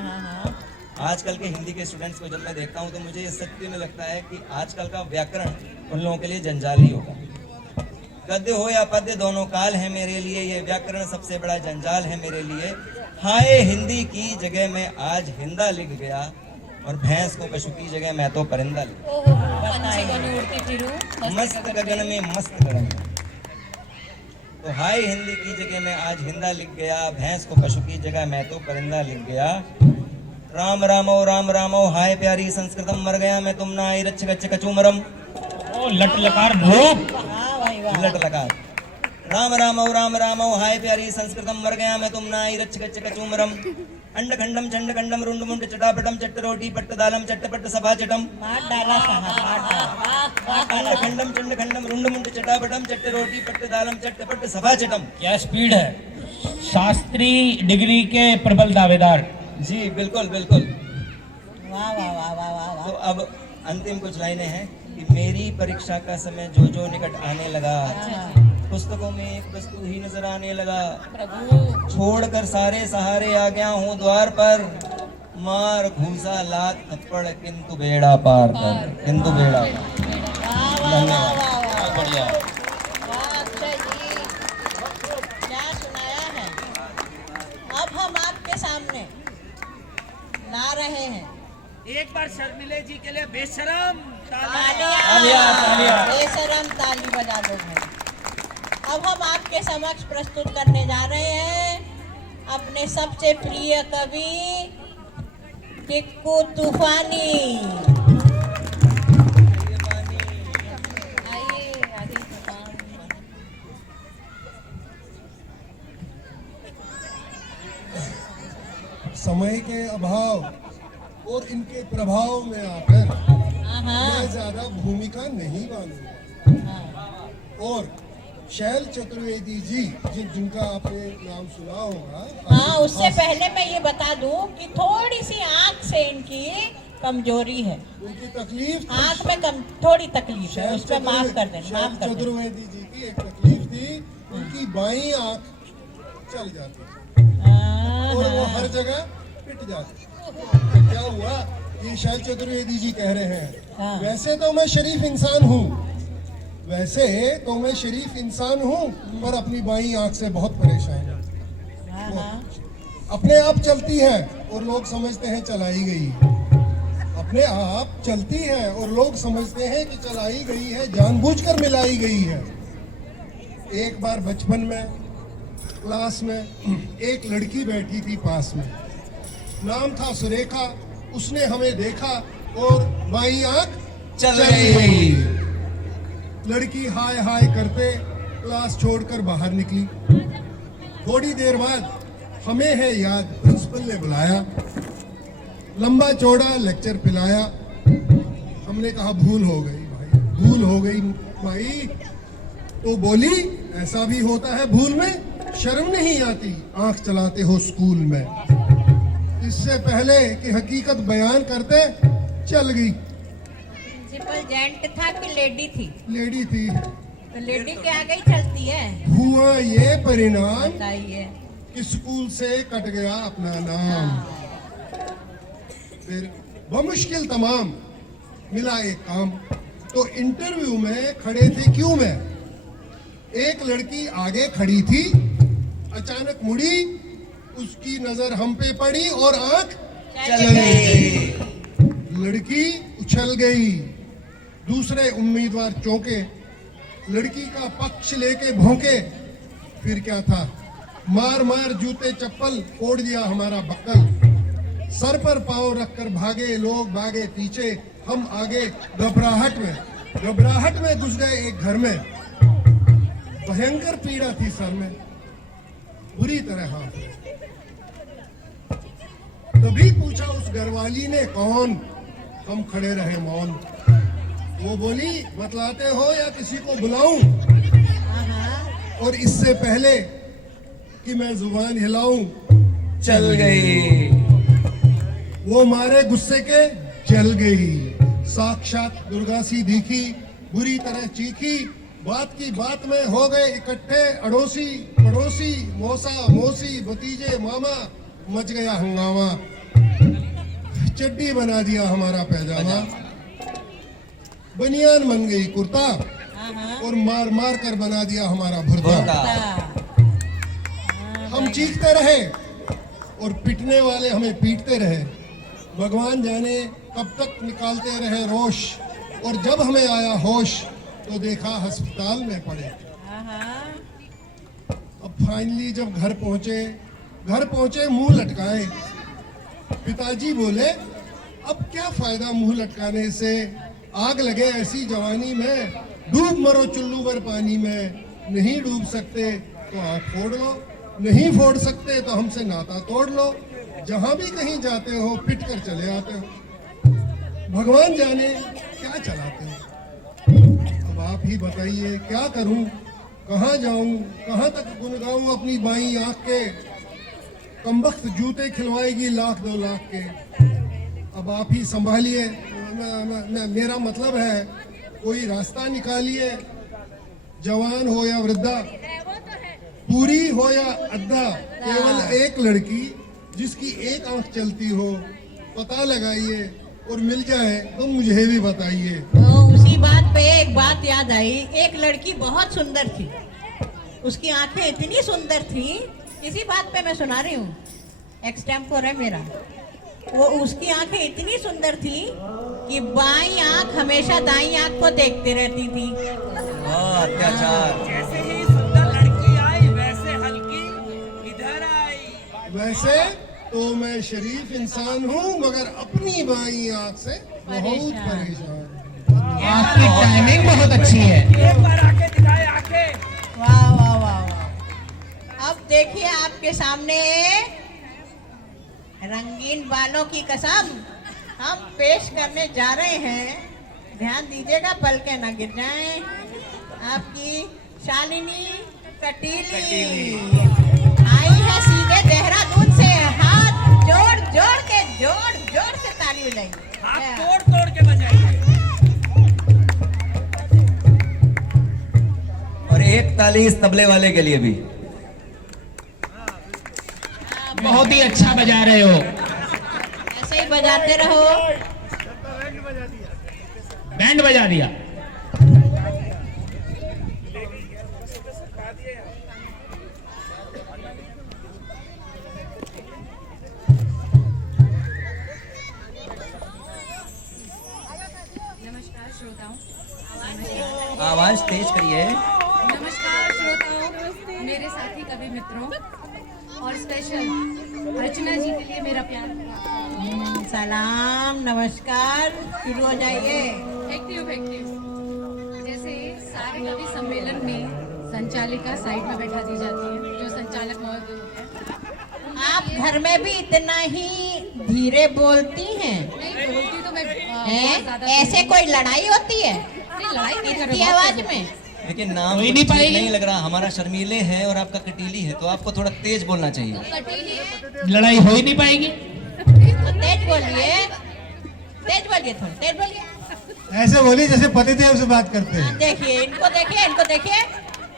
आजकल के हिंदी के स्टूडेंट्स को जब मैं देखता हूँ तो मुझे ये सत्य में लगता है कि आजकल का व्याकरण उन लोगों के लिए जंजाल ही होगा। गद्य हो या पद्य दोनों काल है मेरे लिए, ये व्याकरण सबसे बड़ा जंजाल है मेरे लिए। हाय हिंदी की जगह में आज हिंदा लिख गया, और भैंस को पशु की जगह मैं तो परिंदा लिख गया। मस्त गगन में मस्त गगन में। तो हाय हिंदी की जगह में आज हिंदा लिख गया, भैंस को पशु की जगह मैं तो परिंदा लिख गया। राम रामो हाय प्यारी संस्कृतम, मर गया मैं तुम ना आई रच्छ गच्छ कचूमरम। ओ लट लकार भूप। हाँ भाई वाह। लट लकार। राम रामौ हाय प्यारी संस्कृतम मर गया मैं तुम नाई रच गच कचूमरम अंडखंडम चंडखंडम रुंडमुंड चटापटम चट्ट रोटी पट्ट दालम चट्टपट्ट सभा चटम मार डाला साहब, मार डाला। अंडखंडम चंडखंडम रुंडमुंड चटापटम चट्ट रोटी पट्ट दालम चट्टपट्ट सभा चटम। क्या स्पीड है, शास्त्री डिग्री के प्रबल दावेदार। जी बिल्कुल बिल्कुल। वाह वाह वाह वाह वाह वाह। तो अब अंतिम कुछ लाइनें हैं कि मेरी परीक्षा का समय जो जो निकट आने लगा, पुस्तकों में एक वस्तु ही नजर आने लगा, प्रभु छोड़कर सारे सहारे आ गया हूँ द्वार पर, मार घूसा लात थप्पड़ किंतु बेड़ा पार कर, किंतु बेड़ा पार। वाह वाह वाह वाह वाह। बढ़िया। वाह अक्षय जी, क्या सुनाया है। अब हम आपके सामने ला रहे हैं एक बार शर्मिले जी के लिए बेशरम तालियां। बेशरम ताली बजा दो भाई। अब हम आपके समक्ष प्रस्तुत करने जा रहे हैं अपने सबसे प्रिय कवि टिक्कू तूफानी। आइए आगे तूफान। समय के अभाव और इनके प्रभाव में आकर मैं ज्यादा भूमिका नहीं बांधूंगा। और शैल चतुर्वेदी जी जिनका आपने नाम सुना होगा। हाँ, उससे पहले मैं ये बता दूं कि थोड़ी सी आंख से इनकी कमजोरी है। उनकी तकलीफ आंख में थोड़ी तकलीफ है, उस पर माफ कर देना, माफ कर देना। चतुर्वेदी जी की एक तकलीफ थी, उनकी बाईं आंख चल जाती और वो हर जगह पिट जाती। क्या हुआ, ये शैल चतुर्वेदी जी कह रहे हैं, वैसे तो मैं शरीफ इंसान हूँ, वैसे तो मैं शरीफ इंसान हूँ, पर अपनी बाईं आंख से बहुत परेशान हूँ। अपने आप चलती है और लोग समझते हैं चलाई गई, अपने आप चलती है और लोग समझते हैं कि चलाई गई है, जानबूझकर मिलाई गई है। एक बार बचपन में क्लास में एक लड़की बैठी थी पास में, नाम था सुरेखा। उसने हमें देखा और बाईं आंख चल गई। लड़की हाय हाय करते क्लास छोड़कर बाहर निकली। थोड़ी देर बाद हमें है याद, प्रिंसिपल ने बुलाया, लंबा चौड़ा लेक्चर पिलाया। हमने कहा भूल हो गई भाई, भूल हो गई भाई। तो बोली ऐसा भी होता है भूल में, शर्म नहीं आती, आंख चलाते हो स्कूल में। इससे पहले कि हकीकत बयान करते चल गई। प्रिंसिपल जेंट था कि लेडी थी? लेडी थी। तो लेडी के आगे ही चलती है। हुआ ये परिणाम बताइए। कि स्कूल से कट गया अपना नाम। फिर बमुश्किल तमाम मिला एक काम। तो इंटरव्यू में खड़े थे क्यों में, एक लड़की आगे खड़ी थी, अचानक मुड़ी, उसकी नजर हम पे पड़ी और आंख चल गई। लड़की उछल गई। दूसरे उम्मीदवार चौंके, लड़की का पक्ष लेके भौंके। फिर क्या था, मार मार जूते चप्पल फोड़ दिया हमारा बक्कल। सर पर पांव रखकर भागे लोग, भागे पीछे, हम आगे। घबराहट में घुस गए एक घर में। भयंकर पीड़ा थी सर में, बुरी तरह। तभी पूछा उस घरवाली ने कौन, हम खड़े रहे मौन। वो बोली बतलाते हो या किसी को बुलाऊं? और इससे पहले कि मैं जुबान हिलाऊं चल गई। वो मारे गुस्से के जल गई। साक्षात दुर्गा सी दिखी, बुरी तरह चीखी। बात की बात में हो गए इकट्ठे अड़ोसी पड़ोसी, मौसा मौसी, भतीजे मामा। मच गया हंगामा, चड्डी बना दिया हमारा पैजामा। बनियान बन गई कुर्ता और मार मार कर बना दिया हमारा भुर्ता। हम चीखते रहे और पिटने वाले हमें पीटते रहे। भगवान जाने कब तक निकालते रहे रोष। और जब हमें आया होश तो देखा अस्पताल में पड़े। अब फाइनली जब घर पहुंचे मुंह लटकाए। पिताजी बोले अब क्या फायदा मुंह लटकाने से, आग लगे ऐसी जवानी में, डूब मरो चुल्लू भर पानी में। नहीं डूब सकते तो आँख फोड़ लो, नहीं फोड़ सकते तो हमसे नाता तोड़ लो। जहां भी कहीं जाते हो पिट कर चले आते हो, भगवान जाने क्या चलाते हो। अब आप ही बताइए क्या करूं, कहाँ जाऊं, कहाँ तक गुनगाऊं अपनी बाई आंख के। कमबख्त जूते खिलवाएगी लाख 2 लाख के। अब आप ही संभालिए, मेरा मतलब है कोई रास्ता निकालिए। जवान हो या वृद्धा, पूरी हो या अद्धा, केवल एक लड़की जिसकी एक आंख चलती हो, पता लगाइए और मिल जाए तो मुझे भी बताइए। तो उसी बात पे एक बात याद आई। एक लड़की बहुत सुंदर थी, उसकी आंखें इतनी सुंदर थी, इसी बात पे मैं सुना रही हूँ, एक्सटेम्पोर है मेरा। वो उसकी आंखें इतनी सुंदर थी कि बाईं आंख हमेशा दाईं आंख को देखती रहती थी। अत्याचार। जैसे ही सुंदर लड़की आई वैसे हल्की इधर आई। वैसे तो मैं शरीफ इंसान हूँ, मगर अपनी बाई आंख से बहुत परेशान। आपकी टाइमिंग बहुत अच्छी है। एक बार आके दिखाए आके। वाह वाह वाह वाह। अब देखिए आपके सामने रंगीन बालों की कसम हम पेश करने जा रहे हैं। ध्यान दीजिएगा, पल के न गिर जाएं। आपकी शालिनी कटीली आई है सीधे देहरादून से। हाथ जोड़ जोड़ के जोड़ से ताली बजाएंगे, हाथ तोड़ तोड़ के बजाइए। और एक ताली इस तबले वाले के लिए भी। बहुत ही अच्छा बजा रहे हो। ऐसे ही बजाते रहो। बैंड बजा दिया। नमस्कार श्रोताओं। आवाज तेज करिए। नमस्कार श्रोताओं, मेरे साथी कवि मित्रों और स्पेशल अर्चना जी के लिए मेरा प्यार। सलाम, नमस्कार, शुरू हो जाइए। एक्टिव जैसे सारे कवि सम्मेलन में संचालिका साइड में बैठा दी जाती है, जो संचालक महोदय होते हैं। आप घर में भी इतना ही धीरे बोलती हैं? नहीं बोलती तो मैं हैं? ज्यादा ऐसे कोई लड़ाई होती है नहीं, लड़ाई नहीं कर इतनी रही, आवाज में? लेकिन नाम कोई कुछ नहीं ठीक पाएगी। नहीं लग रहा। हमारा शर्मीले है और आपका कटीली है, तो आपको थोड़ा तेज बोलना चाहिए। कटीली है। लड़ाई हो ही नहीं पाएगी। तो तेज बोलिए, थोड़ा तेज बोलिए। ऐसे बोलिए जैसे पतिदेव से बात करते हैं। देखिए इनको देखिए,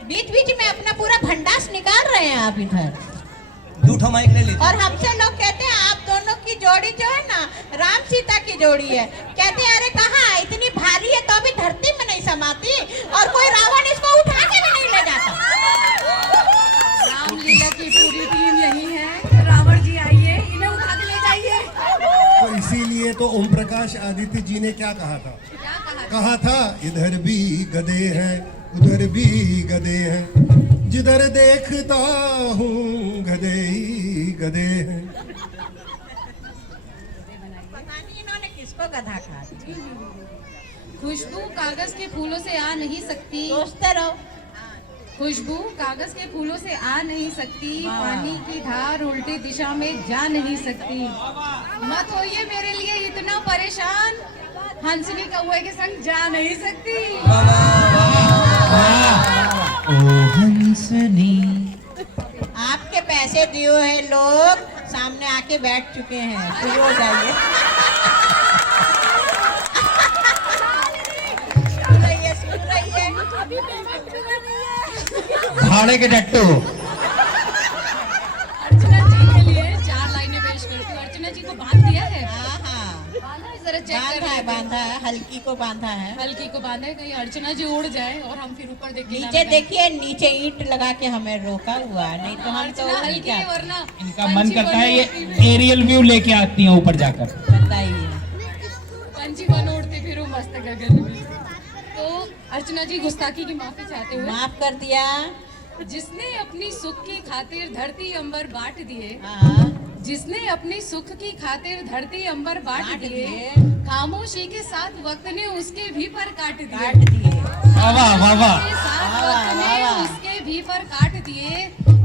बीच बीच में अपना पूरा भंडास निकाल रहे हैं आप इधर। झूठो माइक ले लीजिए। और हमसे लोग कहते हैं आप दोनों की जोड़ी जो है ना, राम सीता की जोड़ी है। कहते हैं अरे कहाँ, इतनी भारी है तो अभी धरती में नहीं समाती, और कोई रावण इसको उठा के भी नहीं ले जाता। रामलीला की पूरी टीम यही है। रावण जी आइए, इन्हें उठा के ले जाइए। तो इसीलिए तो ओम प्रकाश आदित्य जी ने क्या कहा था? क्या कहा? कहा था इधर भी गधे हैं, उधर भी गधे हैं, जिधर देखता हूँ गधे ही गधे हैं। पता नहीं इन्होंने किसको गधा कहा। खुशबू कागज के फूलों से आ नहीं सकती। सोचते रहो। खुशबू कागज के फूलों से आ नहीं सकती। पानी की धार उल्टी दिशा में जा नहीं सकती। मत होइए मेरे लिए इतना परेशान, हंसनी कौवे के संग जा नहीं सकती। ओ हंसनी। आपके पैसे दिए हुए लोग सामने आके बैठ चुके हैं, शुरू हो जाइए। सुन रही है। भाड़े के टट्टू। अर्चना जी के लिए 4 लाइनें पेश करती हूँ। अर्चना जी को बांध दिया है? हाँ हाँ, बांधा है, जरा चेक कर लेते हैं। बांधा है, हल्की को बांधा है। हल्की को बांधा है, कहीं अर्चना जी उड़ जाए और हम फिर ऊपर देखें। नीचे देखिए, नीचे ईंट लगा के हमें रोका हुआ है, नहीं तो हम तो अर्चना हल्की क्या है, वरना इनका मन करता है ये एरियल व्यू लेके आती हैं ऊपर जाकर। बताइए। पंछी बन उड़ती फिर मस्त गगन में। तो अर्चना जी गुस्ताखी की माफी चाहते हुए, माफ कर दिया। जिसने अपनी सुख की खातिर धरती अंबर बांट दिए, हाँ, जिसने अपनी सुख की खातिर धरती अंबर बांट बांट दिए, दिए। खामोशी के साथ वक्त ने उसके भी पर काट दिए। काट दिए। वाह वाह वाह वाह। के साथ वक्त ने वाह, वाह। उसके भी पर काट दिए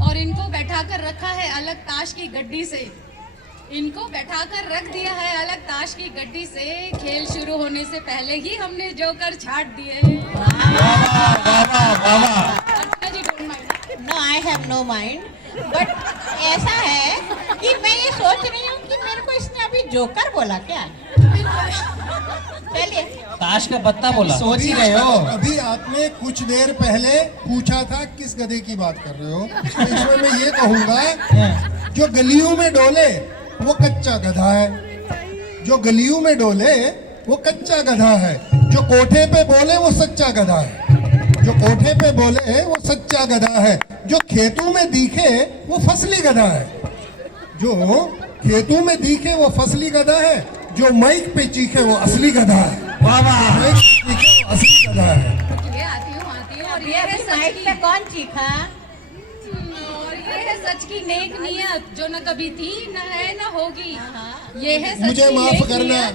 और इनको बैठाकर रखा है अलग ताश की गड्डी से। इनको बैठाकर रख दिया है अलग ताश की गड्डी से। खेल शुरू होने से पहले ही हमने जोकर छाट दिए। Archana ji don't mind। No I have no mind, but ऐसा है कि मैं ये सोच रही हूँ कि मेरे को इसने अभी जोकर बोला क्या? चलिए, ताश का पत्ता बोला। सोच ही रहे हो। अभी आपने कुछ देर पहले पूछा था किस गधे की बात कर रहे हो, तो इसमें मैं ये कहूंगा जो गलियों में डोले वो कच्चा गधा है। जो गलियों में डोले वो कच्चा गधा है। जो कोठे पे बोले वो सच्चा गधा है। जो कोठे पे बोले वो सच्चा गधा है। जो खेतों में दिखे वो फसली गधा है। जो खेतों में दिखे वो फसली गधा है। जो माइक पे चीखे वो असली गधा है। वाह वाह, माइक पे चीखे वो असली गधा है। ये आती हूँ और ये ये है अभी सच माइक की, पे कौन चीखा? और ये है सच की नेक नियत जो न कभी थी न है न होगी। ये है सच मुझे की माफ नेक करना। नियत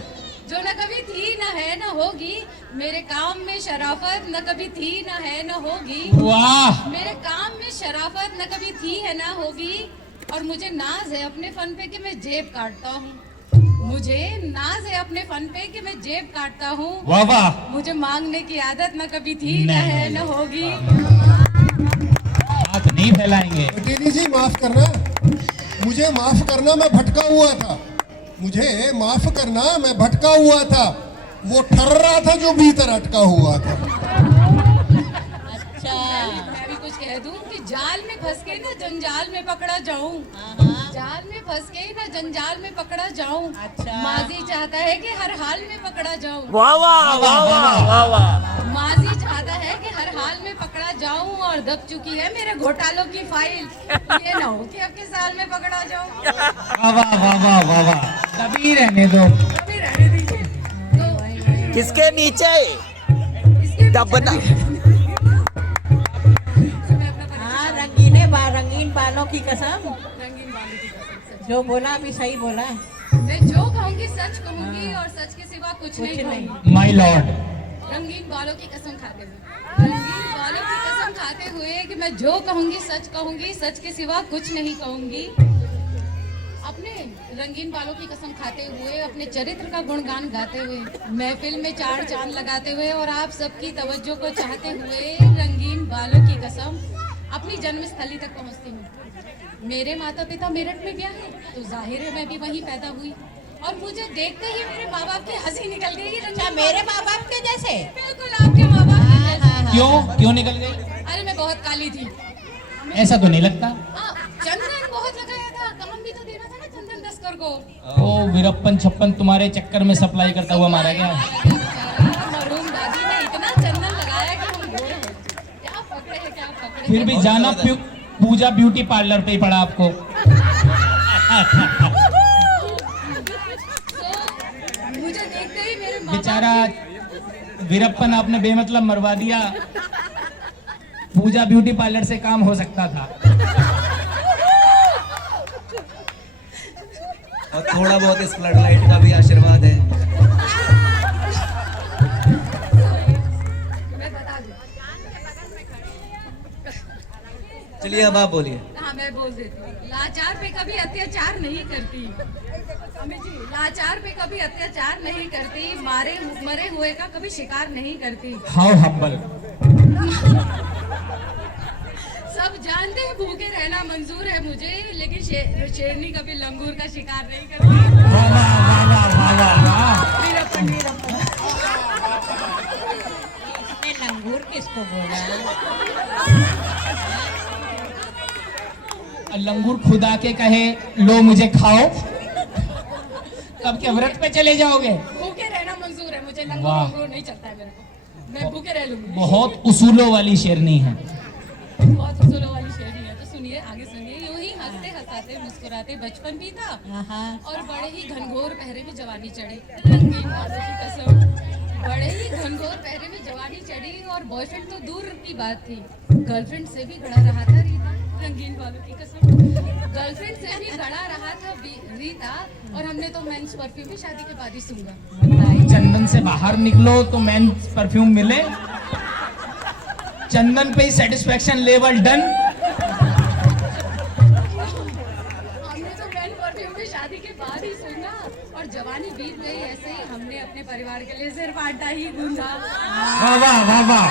जो न कभी थी न है न होगी। मेरे काम में शराफत न कभी थी न है न होगी। वाह, मेरे काम में शराफत न कभी थी है ना होगी। और मुझे नाज है अपने फन पे कि मैं जेब काटता हूँ। मुझे नाज है अपने फन पे कि मैं जेब काटता हूँ। वाह वाह, मुझे मांगने की आदत न कभी थी न है न होगी। हाथ नहीं फैलाएंगे। दीदी जी माफ करना, मुझे माफ करना, मैं भटका हुआ था। मुझे माफ करना, मैं भटका हुआ था। वो ठर रहा था जो भीतर अटका हुआ था। अच्छा, मैं भी कुछ कह दूं कि जाल में फंस के ना जंजाल में पकड़ा जाऊं। जाल में फंस के ना जंजाल में पकड़ा जाऊं। अच्छा। माजी चाहता है कि हर हाल में पकड़ा जाऊं। वाह वाह वाह वाह वाह वाह। माजी चाहता है कि हर हाल में पकड़ा जाऊं और दब चुकी है मेरे घोटालों की फाइल। ये ना हो कि अब के साल में पकड़ा जाऊं। वाह वाह वाह वाह वाह वाह, तभी रहने दो। अभी रहने दीजिए। तो किसके नीचे इसके दबना? हाँ, रंगीन बालों की कसम, रंगीन बालों की कसम। जो बोला अभी सही बोला। मैं जो कहूंगी सच कहूंगी और सच के सिवा कुछ नहीं कहूंगी। माय लॉर्ड, रंगीन बालों की कसम खाते हुए, रंगीन बालों की कसम खाते हुए कि मैं जो कहूंगी सच के सिवा कुछ नहीं कहूंगी। अपने रंगीन बालों की कसम खाते हुए, अपने चरित्र का गुणगान गाते हुए, महफिल में 4 चांद लगाते हुए और आप सबकी तवज्जो को चाहते हुए रंगीन बालों की कसम अपनी जन्मस्थली तक पहुंचती हूँ। मेरे माता पिता मेरठ में ब्याह है, तो जाहिर है मैं भी वहीं पैदा हुई और मुझे देखते ही मेरे माँ बाप की हंसी निकल गई। अच्छा, मेरे माँ बाप के जैसे? बिल्कुल आपके माँ बाप के जैसे। क्यों निकल गई? अरे मैं बहुत काली थी। ऐसा तो नहीं लगता। हाँ, चंदन बहुत लगाया था। काम भी तो देना था ना चंदन तस्कर को। ओ वीरप्पन छप्पन तुम्हारे चक्कर में सप्लाई करता हुआ मारा गया। मरूम दादी ने इतना चंदन लगाया कि हम गोरे हो गए। क्या पकड़े हैं, क्या पकड़े। फिर भी जाना पूजा ब्यूटी पार्लर पे ही पड़ा आपको। तो मुझे देखते ही मेरे माँ बेचारा वीरप्पन आपने बेमतलब मरवा दिया। पूजा ब्यूटी पार्लर से काम हो सकता था। और थोड़ा बहुत इस फ्लड लाइट का भी आशीर्वाद है। मैं बता दूं। चलिए अब आप बोलिए। हाँ, मैं बोल देती हूँ। लाचार पे कभी अत्याचार नहीं करती। अमित जी, लाचार पे कभी अत्याचार नहीं करती। मरे हुए का कभी शिकार नहीं करती। How humble. सब जानते हैं भूखे रहना मंजूर है मुझे, लेकिन शेरनी कभी लंगूर का शिकार नहीं करती। वीरप्पन। इसने लंगूर किसको बोला? लंगूर खुदा के कहे लो मुझे खाओ, तब क्या व्रत पे चले जाओगे? भूखे रहना मंजूर है मुझे, लंगूर वाह। वंगूर नहीं चलता है मेरे को। मैं भूखे रह लूंगी। बहुत उसूलों वाली शेरनी है। बहुत उसूलों वाली शेरनी है। तो सुनिए, आगे सुनिए। यूं ही हंसते हंसाते मुस्कुराते बचपन बीता और बड़े ही घनघोर पहरे में जवानी चढ़े। रंगीन बालों की कसम, बड़े ही घनघोर पहरे में जवानी चढ़ी और बॉयफ्रेंड तो दूर की बात थी, गर्लफ्रेंड से भी गड़ा रहा था रीता। रंगीन बालों की कसम, गर्लफ्रेंड से भी गड़ा रहा था रीता। और हमने तो मेंस परफ्यूम भी शादी के बाद ही सूंघा। चंदन से बाहर निकलो तो मेंस परफ्यूम मिले। चंदन पे ही सेटिस्फेक्शन लेवल डन। हमने तो मैन परफ्यूम में शादी के बाद ही सुना और जवानी बीत गई ऐसे ही हमने अपने परिवार के लिए सिर्फ आटा ही गूंथा। वाह वाह वाह वाह,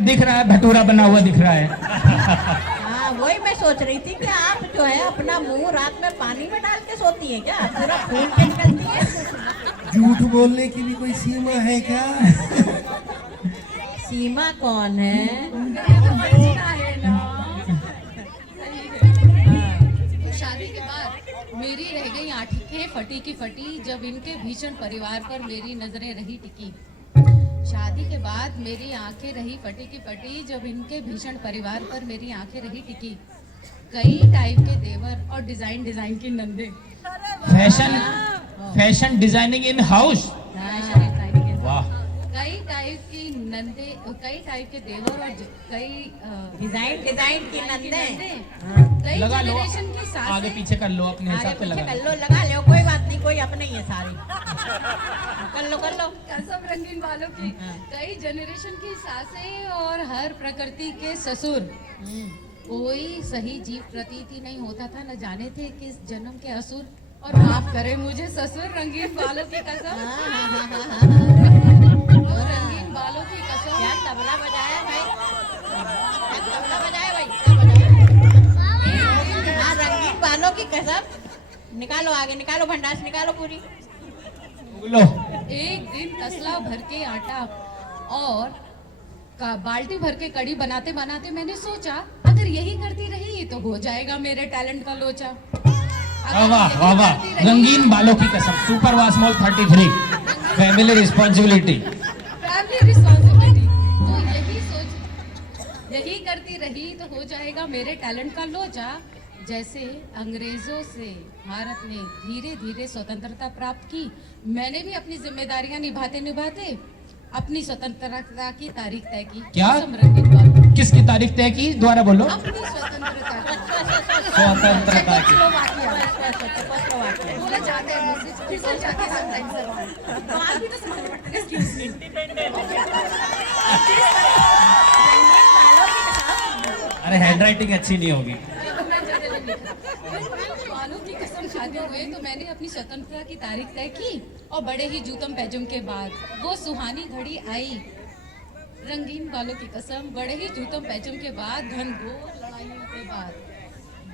दिख रहा है भटूरा बना हुआ दिख रहा है। हाँ, वही मैं सोच रही थी कि आप जो है अपना मुंह रात में पानी में डाल के सोती है क्या, पूरा फूल के निकलती है। झूठ बोलने की भी कोई सीमा है क्या? सीमा कौन है? है ना। तो शादी के बाद मेरी रह गई आंखें फटी की फटी जब इनके भीषण परिवार पर मेरी नजरें रही टिकी। शादी के बाद मेरी आंखें रही फटी की फटी जब इनके भीषण परिवार पर मेरी आंखें रही टिकी। कई टाइप के देवर और डिजाइन की नंदे। Fashion designing in house. वाह। कई टाइप के देवर और कई डिजाइन की नंदे। कई लगा लो, जनरेशन की सासें। आगे पीछे कर लो, अपने हिसाब से लगा कर लो। लो, लगा लो, कोई बात नहीं, कोई अपने ही है सारी। कर लो कसम रंगीन वालों की। कई जनरेशन की सासें और हर प्रकृति के ससुर। कोई सही जीव प्रतीति नहीं होता था, न जाने थे किस जन्म के असुर। और माफ करे मुझे ससुर, रंगीन बालों की कसम। और रंगीन बालों की कसम। क्या तबला बजाया भाई? क्या तबला बजाया भाई? क्या बजाया? हाँ, रंगीन बालों की कसम। निकालो आगे, निकालो भंडास, निकालो पूरी। लो। एक दिन तसला भर के आटा और बाल्टी भर के कड़ी बनाते बनाते मैंने सोचा अगर यही करती रही तो हो जाएगा मेरे टैलेंट का लोचा। वाह वाह वाह, रंगीन बालों की कसम। सुपर वास्मॉल 33 फैमिली रिस्पॉन्सिबिलिटी। तो यही करती रही तो हो जाएगा मेरे टैलेंट का लोचा। जैसे अंग्रेजों से भारत ने धीरे धीरे स्वतंत्रता प्राप्त की, मैंने भी अपनी जिम्मेदारियां निभाते निभाते अपनी स्वतंत्रता की तारीख तय की। क्या? रंगीन बालों। किसकी तारीख तय की? दोबारा बोलो। अपनी स्वतंत्रता स्वतंत्रता की। बोला जाता है, फिसल जाते हैं sometimes। बात भी तो समझ में पड़ता है, excuse me। अरे हैंडराइटिंग अच्छी नहीं होगी। बालों की कसम शादी हुए तो मैंने अपनी स्वतंत्रता की तारीख तय की और बड़े ही जूतम पैजुम के बाद वो सुहानी घड़ी आई। रंगीन बालों की कसम, बड़े ही जूतम पैजुम के बाद घनघोर लड़ाइयों के बाद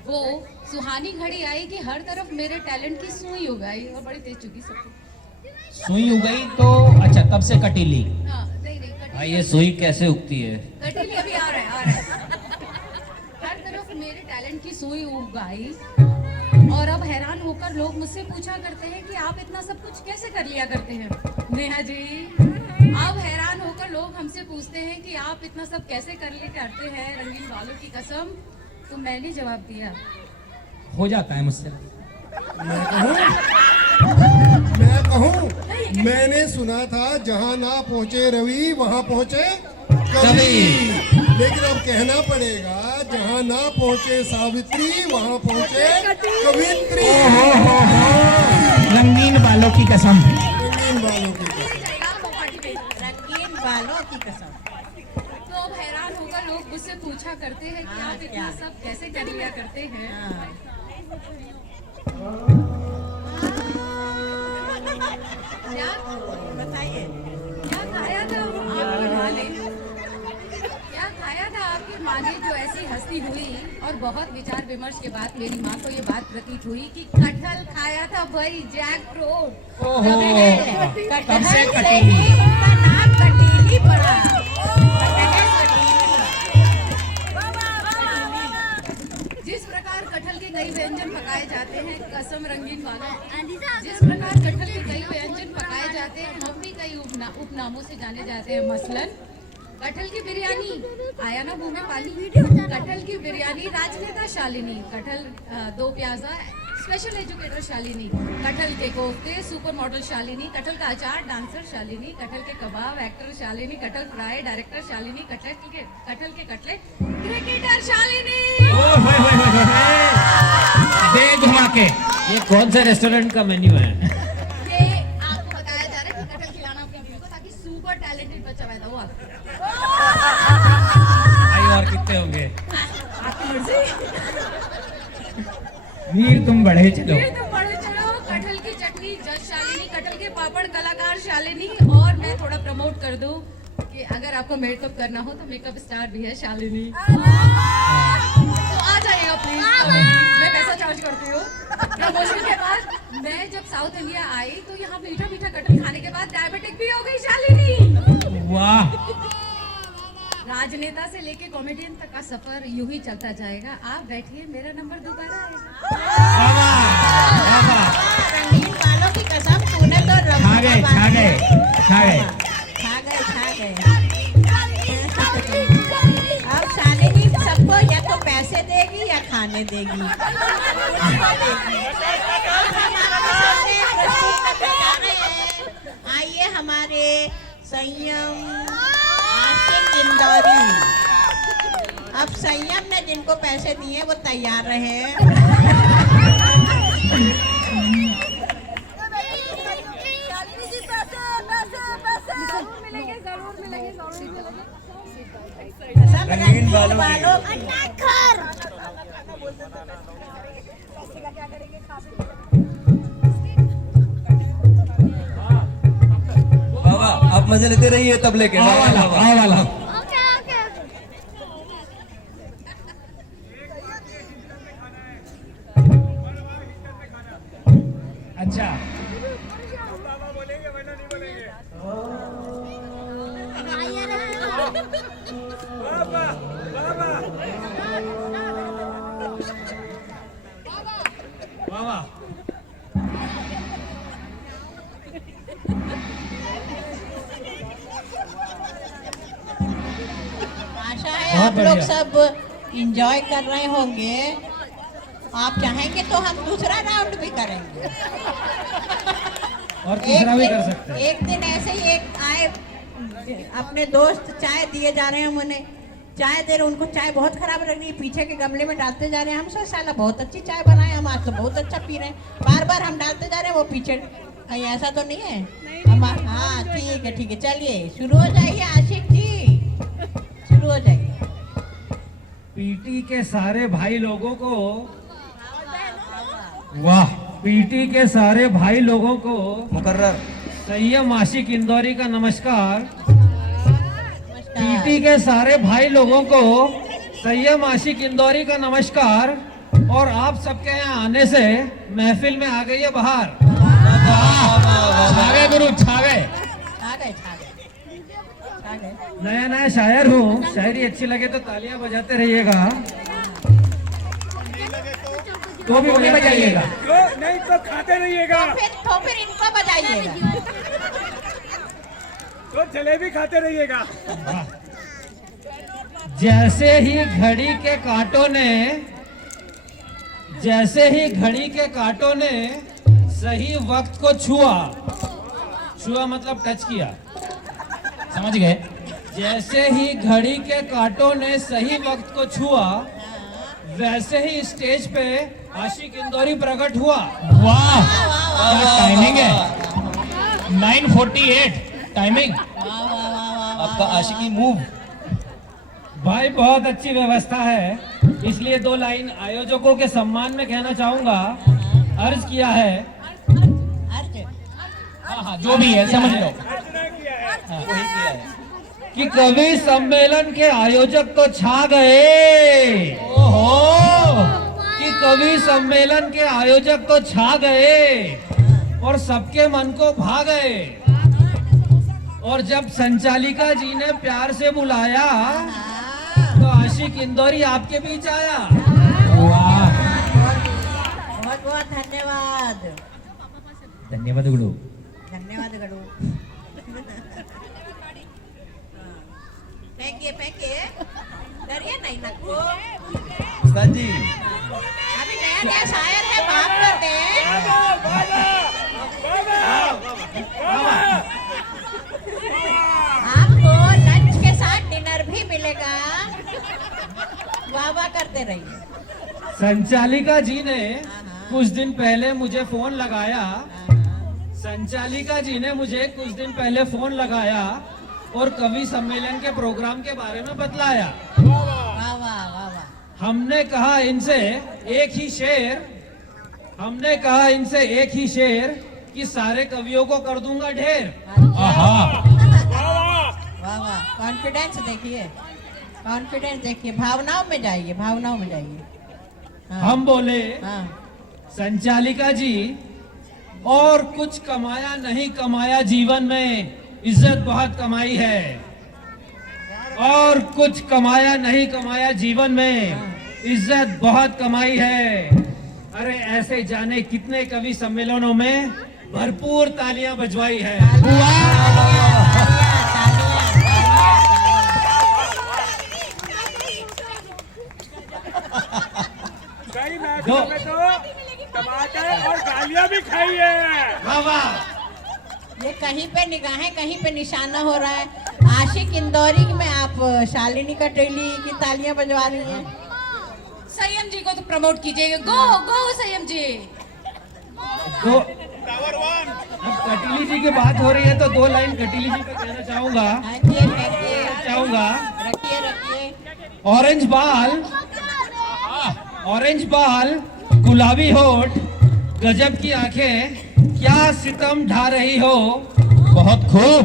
वो सुहानी घड़ी आई कि हर तरफ मेरे टैलेंट की सुई उगाई और बड़ी तेज चुकी सबको। सुई उगई तो अच्छा, तब से कटीली। हाँ, नहीं कटीली। ये सुई कैसे उगती है? कटीली अभी आ रहा है। हर तरफ मेरे टैलेंट की सुई उगाई और अब हैरान होकर लोग मुझसे पूछा करते हैं कि आप इतना सब कुछ कैसे कर लिया करते हैं नेहा जी। अब हैरान होकर लोग हमसे पूछते हैं कि आप इतना सब कैसे कर लिया करते हैं रंगीन बालों की कसम। तो मैंने जवाब दिया, हो जाता है मुझसे। मैं कहूँ, मैंने सुना था जहाँ ना पहुँचे रवि वहाँ पहुँचे कवि। लेकिन अब कहना पड़ेगा जहाँ ना पहुँचे सावित्री वहाँ पहुँचे कवित्री। रंगीन बालों की कसम। रंगीन बालों की रंगीन बालों की कसम। तो अब हैरान होकर लोग मुझसे पूछा करते हैं कि आप इतना सब कैसे कर लिया करते हैं। बताइए क्या खाया था आपकी माँ ने? क्या खाया था आपकी माँ ने जो ऐसी हंसी हुई और बहुत विचार विमर्श के बाद मेरी माँ को ये बात प्रतीत हुई कि कटहल खाया था भाई, जैक फ्रूट। तब से कटहल से कटीली। ही उनका नाम कटीली पड़ा। जिस प्रकार कटहल के कई व्यंजन पकाए जाते हैं, कसम रंगीन वालों, जिस प्रकार कटहल के कई व्यंजन पकाए जाते हैं हम भी कई उपनामों से जाने जाते हैं। मसलन कटहल की बिरयानी, आया ना मुंह में पानी। कटहल की बिरयानी राजनेता शालिनी, कटहल दो प्याजा स्पेशल एजुकेटर शालिनी, कटहल के कोफ्ते सुपर मॉडल शालिनी, कटहल का अचार डांसर शालिनी, कटहल के कबाब एक्टर शालिनी, कटहल फ्राई डायरेक्टर शालिनी, कटहल के कटलेट क्रिकेटर शालिनी। दे घुमा के। ये कौन सा रेस्टोरेंट का मेन्यू है? ये आपको बताया जा रहा है कि कटहल खिलाना अपनी बीवी को ताकि सुपर टैलेंटेड बच्चा पैदा हो। भाई और कितने होंगे? वीर तुम बढ़े चलो। ये तो बड़े चलो। कटहल की चटनी जज शालिनी, कटहल के पापड़ कलाकार शालिनी। और मैं थोड़ा प्रमोट कर दूं कि अगर आपको मेकअप करना हो तो मेकअप स्टार भी है शालिनी। तो आ जाइएगा प्लीज। मैं पैसा चार्ज करती हूँ। प्रमोशन के बाद मैं जब साउथ इंडिया आई तो यहाँ मीठा मीठा कटहल खाने के बाद डायबिटिक भी हो गई शालिनी। वाह, राजनेता से लेके कॉमेडियन तक का सफर यूं ही चलता जाएगा। आप बैठिए, मेरा नंबर दोबारा आएगा। रंगीन बालों की कसम, तूने तो छा गए छा गए छा गए। छा गए। अब शालिनी सबको या तो पैसे देगी या खाने देगी। आइए हमारे संयम आशिक इंदौरी। अब संयम ने जिनको पैसे दिए वो तैयार रहे। सब रंगीन बालों की। बाबा आप मजे लेते रहिए तबले के। आ वाला आ वाला। अच्छा, वाह वाह। आशा है आप लोग सब एंजॉय कर रहे होंगे। आप चाहेंगे तो हम दूसरा राउंड भी करेंगे। और तीसरा भी कर सकते हैं। एक दिन ऐसे ही एक आए अपने दोस्त, चाय दिए जा रहे हैं, हम उन्हें चाय दे रहे, उनको चाय बहुत खराब लग रही है, पीछे के गमले में डालते जा रहे हैं। हम सोच साला बहुत अच्छी चाय बनाए, हम आज तो बहुत अच्छा पी रहे हैं। बार बार हम डालते जा रहे हैं, वो पीछे। कहीं ऐसा तो नहीं है? हम हाँ ठीक है चलिए शुरू हो जाइए। आशिक जी शुरू हो जाइए। पीटी के सारे भाई लोगों को, वाह, पीटी के सारे भाई लोगों को मुकर्रर संयम आशिक इंदौरी का नमस्कार। पीटी के सारे भाई लोगों को संयम आशिक इंदौरी का नमस्कार। और आप सबके यहाँ आने से महफिल में आ गई है बाहर। छा गए गुरु, छा गए। नया नया शायर हूँ, शायरी अच्छी लगे तो तालियां बजाते रहिएगा। तो भी बजाइएगा। नहीं तो खाते रहिएगा, तो फिर इनको बजाइएगा। तो जलेबी खाते रहिएगा। जैसे ही घड़ी के कांटों ने सही वक्त को छुआ मतलब टच किया, समझ गए? जैसे ही घड़ी के कांटों ने सही वक्त को छुआ, वैसे ही स्टेज पे आशिक इंदौरी प्रकट हुआ। वाह, क्या टाइमिंग है। 9:48 टाइमिंग। आपका आशिकी मूव। भाई बहुत अच्छी व्यवस्था है, इसलिए 2 लाइन आयोजकों के सम्मान में कहना चाहूंगा। अर्ज किया है, हाँ जो भी है समझ लो। वही किया है कि कवि सम्मेलन के आयोजक तो छा गए। ओहो, कि कवि सम्मेलन के आयोजक तो छा गए और सबके मन को भा गए। और जब संचालिका जी ने प्यार से बुलाया तो आशिक इंदौरी आपके बीच आया। वाह, बहुत बहुत धन्यवाद। धन्यवाद गुरु। धन्यवाद गड़ू। फेंकिए डरिए नहीं नको। उस्ताद जी अभी नया शायर है, माफ कर दे। आपको लंच के साथ डिनर भी मिलेगा। वाह वाह करते रहिए। संचालिका जी ने कुछ दिन पहले मुझे फोन लगाया। संचालिका जी ने मुझे कुछ दिन पहले फोन लगाया और कवि सम्मेलन के प्रोग्राम के बारे में बतलाया। वाह वाह वाह वाह। हमने कहा इनसे एक ही शेर कि सारे कवियों को कर दूंगा ढेर। वाह वाह, कॉन्फिडेंस देखिए, कॉन्फिडेंस देखिए, भावनाओं में जाइए, भावनाओं में जाइए। हाँ, हम बोले हाँ, संचालिका जी, और कुछ कमाया नहीं कमाया जीवन में, इज्जत बहुत कमाई है। और कुछ कमाया नहीं कमाया जीवन में, इज्जत बहुत कमाई है। अरे ऐसे जाने कितने कवि सम्मेलनों में भरपूर तालियां बजवाई है। कई मैचों में तो टमाटर और गालियां भी खाई है। वाह वाह। ये कहीं पे निगाहें कहीं पे निशाना हो रहा है। आशिक इंदौरी में आप शालिनी कटेली की तालियां बजवा रही हैं। संयम जी को तो प्रमोट कीजिएगा। गो गो संयम जी। तो अब कटीली जी की बात हो रही है तो 2 लाइन कटीली जी पे कहना चाहूंगा। हाँ, ये फेंकिए, रखिए रखिए। ऑरेंज बाल, गुलाबी होठ, गजब की आंखें, क्या सितम ढा रही हो। बहुत खूब।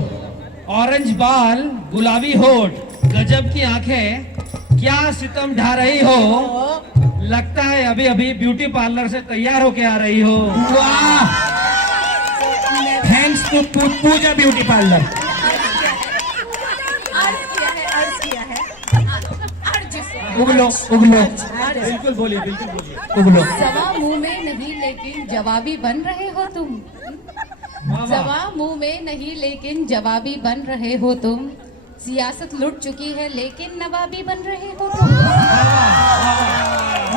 ऑरेंज बाल, गुलाबी होठ, गजब की आंखें, क्या सितम ढा रही हो। लगता है अभी अभी ब्यूटी पार्लर से तैयार होके आ रही हो। वाह, thanks to Pooja beauty parlour. अर्ज किया है। उगलो बिल्कुल बोलिए उगलो। सवा मुंह में नहीं लेकिन जवाबी बन रहे हो तुम। सवा मुंह में नहीं लेकिन जवाबी बन रहे हो तुम। सियासत लुट चुकी है लेकिन नवाबी बन रहे हो तुम।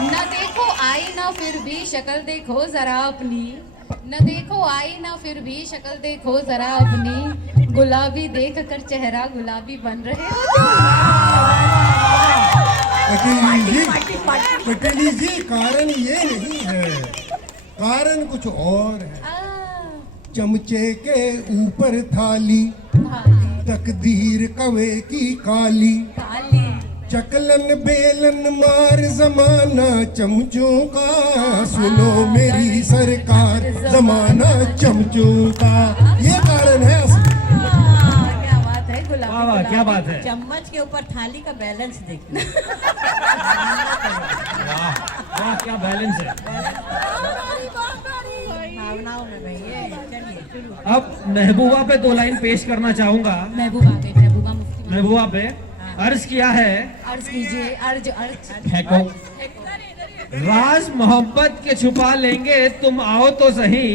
न देखो आई ना फिर भी शक्ल देखो जरा अपनी। न देखो आई ना फिर भी शक्ल देखो जरा अपनी। गुलाबी देख कर चेहरा गुलाबी बन रहे हो तुम। कटेली जी, कारण ये नहीं है, कारण कुछ और है। चमचे के ऊपर थाली, तकदीर कवे की काली। चकलन बेलन मार जमाना चमचों का, सुनो मेरी सरकार जमाना चमचों का। ये कारण है असली। क्या बात है, गुलाबी वाह वाह, क्या बात है। चम्मच के ऊपर थाली का बैलेंस देखिए। वाह क्या बैलेंस है। भावनाओं में भैया, चलिए शुरू। अब महबूबा पे 2 लाइन पेश करना चाहूंगा। महबूबा पे अर्ज किया है। अर्ज कीजिए। अर्ज फेंको। राज मोहब्बत के छुपा लेंगे तुम आओ तो सही।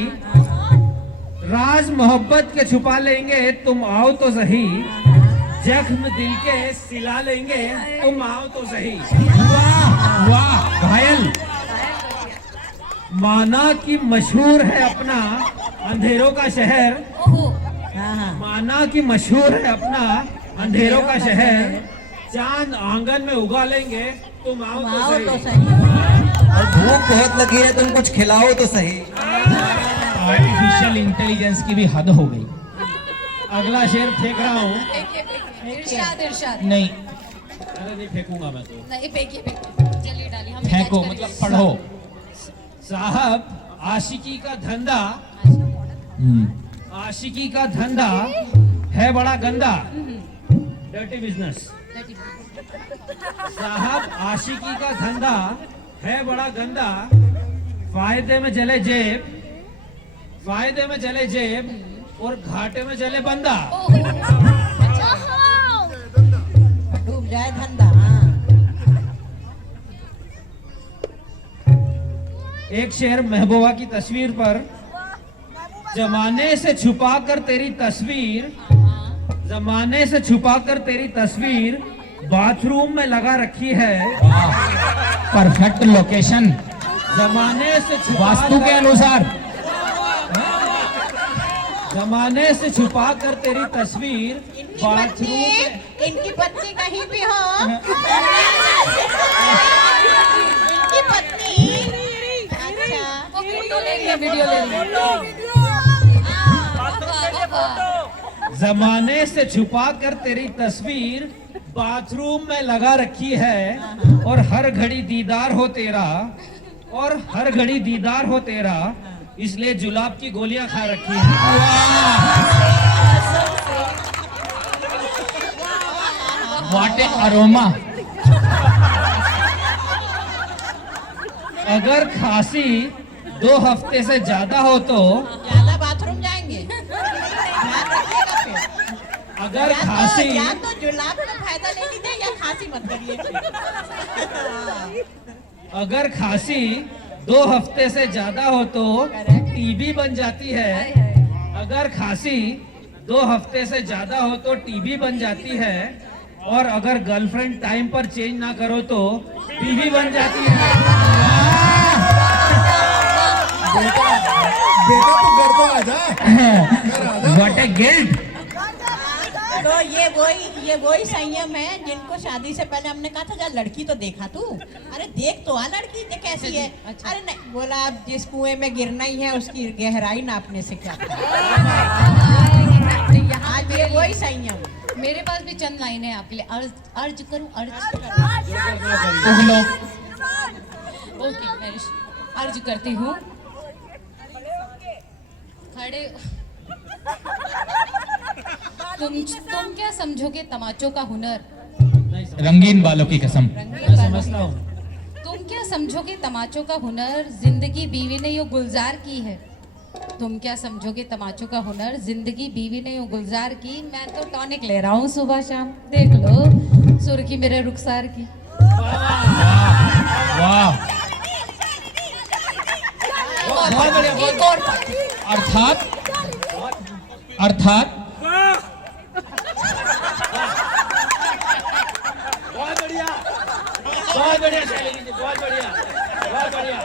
राज मोहब्बत के छुपा लेंगे तुम आओ तो सही। जख्म दिल के सिला लेंगे तुम आओ तो सही। वाह वाह, घायल। माना की मशहूर है अपना अंधेरों का शहर। माना की मशहूर है अपना अंधेरों का शहर। चांद आंगन में उगा लेंगे तुम आओ तो सही। और भूख बहुत लगी है, तुम कुछ खिलाओ तो सही। आर्टिफिशियल इंटेलिजेंस की भी हद हो गई। अगला शेर फेंक रहा हूँ। इरशाद। नहीं, अरे नहीं फेंकूंगा मैं तो। नहीं, फेंकिए। चलिए डालिए। हम फेंको मतलब पढ़ो। साहब, आशिकी का धंधा, आशिकी का धंधा है बड़ा गंदा। Dirty business. साहब, आशिकी का धंधा है बड़ा गंदा। फायदे में जले जेब, फायदे में जले जेब, और घाटे में जले बंदा। डूब जाए धंधा। एक शेर महबूबा की तस्वीर पर। जमाने से छुपा कर तेरी तस्वीर, जमाने से छुपा कर तेरी तस्वीर बाथरूम में लगा रखी है। परफेक्ट लोकेशन, जमाने से छुपा वास्तु के अनुसार। जमाने से छुपा कर तेरी तस्वीर बाथरूम में। इनकी पत्नी कहीं भी हो, इनकी पत्नी। अच्छा, वीडियो ले लिया। जमाने से छुपा कर तेरी तस्वीर बाथरूम में लगा रखी है, और हर घड़ी दीदार हो तेरा, और हर घड़ी दीदार हो तेरा, इसलिए जुलाब की गोलियां खा रखी है। What A aroma. अगर खांसी 2 हफ्ते से ज्यादा हो तो, ज्यादा बाथरूम जाएंगे, ध्यान रखिएगा फिर। अगर खांसी या तो जुलाब का फायदा ले लीजिए या खांसी मत करिए। अगर खांसी 2 हफ्ते से ज्यादा हो तो टीबी बन जाती है। अगर खांसी 2 हफ्ते से ज्यादा हो तो टीबी बन जाती है, और अगर गर्लफ्रेंड टाइम पर चेंज ना करो तो बीवी बन जाती है। बेटा तो घर तो आजा। What A guilt. तो ये वही संयम है जिनको शादी से पहले हमने कहा था जा लड़की तो देखा तू, अरे देख तो आ लड़की देख कैसी है। अरे नहीं बोला, अब जिस कुएं में गिरना ही है उसकी गहराई नापने से क्या। आज ये वही संयम। मेरे पास भी चंद लाइनें हैं आपके लिए। अर्ज करूं, अर्ज ओके, मैं अर्ज करती हूँ। खड़े तुम क्या समझोगे तमाचों का हुनर? रंगीन बालों की कसम। रंगीन बालों समझता हूँ। तुम क्या समझोगे तमाचों का हुनर, जिंदगी बीवी ने यूं गुलजार की है। तुम क्या समझोगे तमाचों का हुनर, जिंदगी बीवी ने यूं गुलजार की। मैं तो टॉनिक ले रहा हूँ सुबह शाम, देख लो सुर्खी मेरे रुखसार की। वाह। एक और पार्टी। अर्थात अर्थात बहुत बढ़िया, बहुत बढ़िया शैलेंद्र जी, बहुत बढ़िया, बहुत बढ़िया।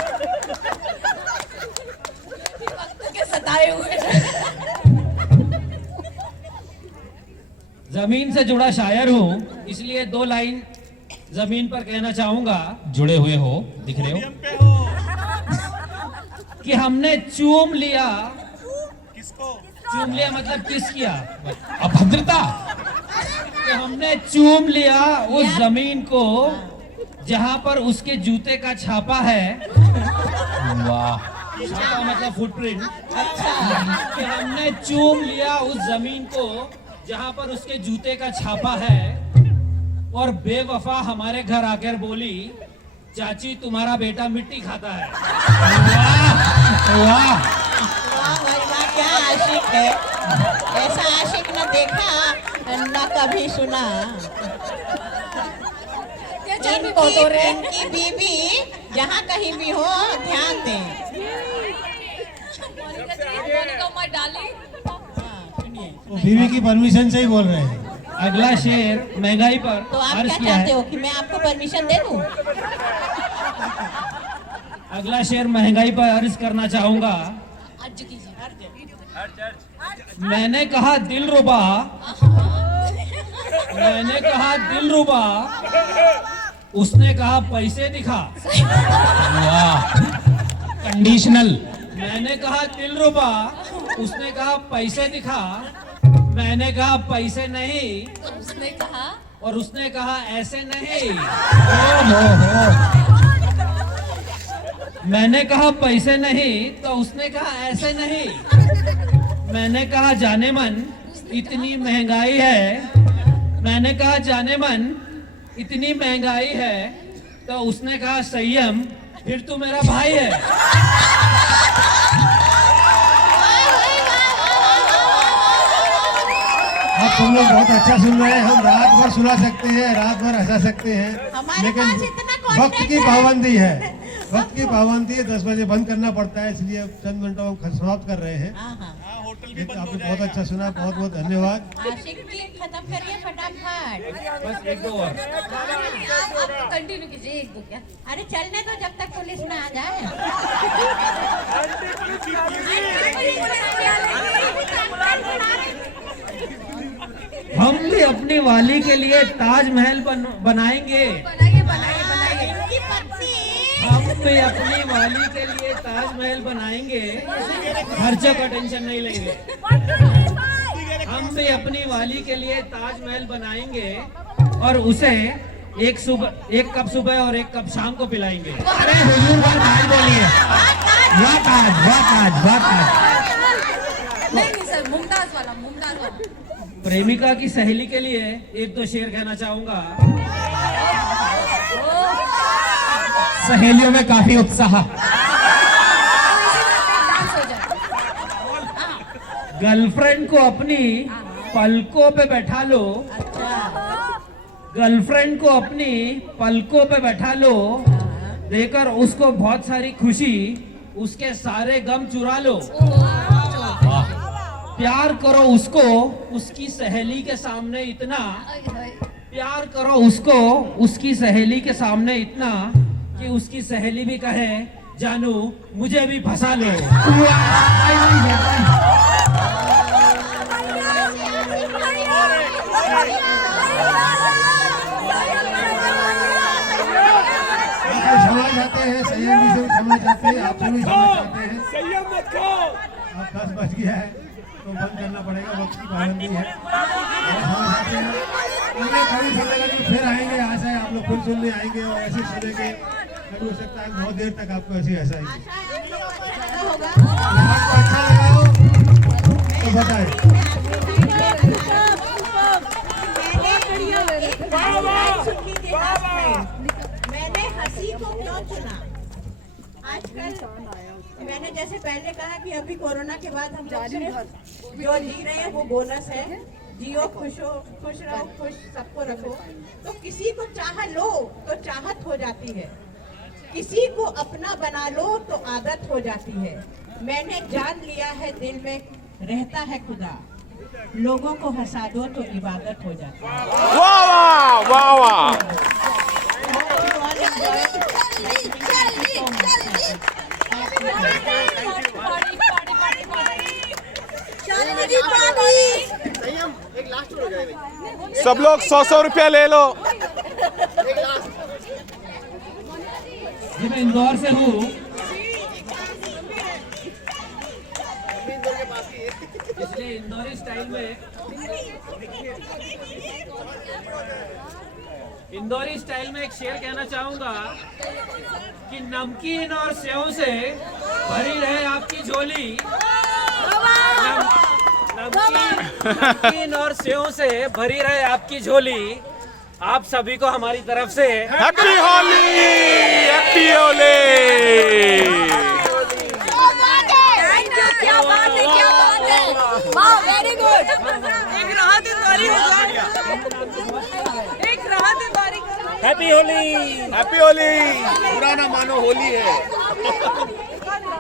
वक्त के सताए हुए। जमीन से जुड़ा शायर हूँ, इसलिए 2 लाइन जमीन पर कहना चाहूंगा जुड़े हुए हो, दिख रहे हो। कि हमने चूम लिया। चूम लिया मतलब किस किया? अभद्रता। कि हमने चूम लिया उस जमीन को जहां पर उसके जूते का छापा है। वाह। छापा मतलब फुटप्रिंट। कि हमने चूम लिया उस जमीन को जहां पर उसके जूते का छापा है, और बेवफा हमारे घर आकर बोली, चाची तुम्हारा बेटा मिट्टी खाता है। वाह। वाह भाई वाह, क्या आशिक है। ऐसा आशिक न देखा न कभी सुना। इनकी बीबी जहाँ कहीं भी हो ध्यान दें। बीवी की परमिशन से ही बोल रहे हैं। अगला शेर महंगाई पर तो आप अर्ज क्या किया चाहते है। हो कि मैं आपको परमिशन दे दूं? अगला शेर महंगाई पर अर्ज करना चाहूंगा। अर्ज कीजिए। मैंने कहा दिलरुबा, मैंने कहा दिलरुबा, उसने कहा पैसे दिखा। वाह। कंडीशनल। मैंने कहा दिलरुबा, उसने कहा पैसे दिखा। मैंने कहा पैसे नहीं, तो उसने कहा, और उसने कहा ऐसे नहीं। मैंने कहा पैसे नहीं, तो उसने कहा ऐसे नहीं। मैंने कहा जाने मन इतनी महंगाई है। मैंने कहा जाने मन इतनी महंगाई है, तो उसने कहा संयम, फिर तू मेरा भाई है। आप तुम लोग बहुत अच्छा सुन रहे हैं। हम रात भर सुना सकते हैं, रात भर हंसा सकते हैं, हमारे पास लेकिन इतना वक्त की content है। पाबंदी है। वक्त की पाबंदी है, 10 बजे बंद करना पड़ता है, इसलिए अब चंद मिनटों में हम समाप्त कर रहे हैं। हाँ हाँ, आपने बहुत अच्छा सुना, बहुत बहुत धन्यवाद। आशिक की खत्म करिए फटाफट। बस 1-2 और। आप कंटिन्यू कीजिए, 1-2 क्या। अरे चलने दो जब तक पुलिस ना आ जाए। हम भी अपनी वाली के लिए ताजमहल बनाएंगे। बनाइए, बनाइए, बनाइए। इनकी पत्नी हम भी अपनी वाली के लिए ताजमहल बनाएंगे, खर्चों का टेंशन नहीं लेंगे। हम भी अपनी वाली के लिए ताजमहल बनाएंगे और उसे एक कप सुबह और एक कप शाम को पिलाएंगे। अरे हुजूर बात बोलिए। नहीं सर, मुमताज वाला। प्रेमिका की सहेली के लिए एक दो शेर कहना चाहूंगा। सहेलियों में काफी उत्साह। गर्लफ्रेंड को अपनी पलकों पे बैठा लो, गर्लफ्रेंड को अपनी पलकों पे बैठा लो, देकर उसको बहुत सारी खुशी, उसके सारे गम चुरा लो। प्यार करो उसको उसकी सहेली के सामने इतना, प्यार करो उसको उसकी सहेली के सामने इतना कि उसकी सहेली भी कहे जानू मुझे भी फंसा लो। क्षमा चाहते हैं, संयम जी से भी क्षमा चाहते हैं, आपसे भी क्षमा चाहते हैं। संयम मत खो। अब 10 बज गया है तो बंद करना पड़ेगा, वक्त की पाबंदी है। क्षमा चाहते हैं। अगले कभी सम्मेलन में फिर आएंगे, आशा है आप लोग फिर सुनने आएंगे और ऐसे सुनेंगे। कभी हो सकता है बहुत देर तक आपको ऐसी आशा आएगी। आपको अच्छा लगा हो तो बताएं। मैंने हंसी को क्यों चुना? आजकल मैंने जैसे पहले कहा कि अभी कोरोना के बाद हम लोग सिर्फ जो जी रहे हैं वो बोनस है। जियो, खुश रहो, खुश सबको रखो। तो किसी को चाह लो तो चाहत हो जाती है, किसी को अपना बना लो तो आदत हो जाती है। मैंने जान लिया है दिल में रहता है खुदा, लोगों को हंसा दो तो इबादत हो जाती है। वाह वाह वाह। सब लोग 100 रुपया ले लो। मैं इंदौर से हूँ, इसलिए इंदौरी स्टाइल में एक शेर कहना चाहूंगा कि नमकीन और सेव से भरी रहे आपकी झोली, नमकीन और सेव से भरी रहे आपकी झोली। आप सभी को हमारी तरफ से हैप्पी होली, हैप्पी होली। क्या बात है, क्या बात है, वाह वेरी गुड। एक राहत इंदौरी होगा, एक राहत इंदौरी। Happy Holi, happy Holi. बुरा ना मानो, होली है।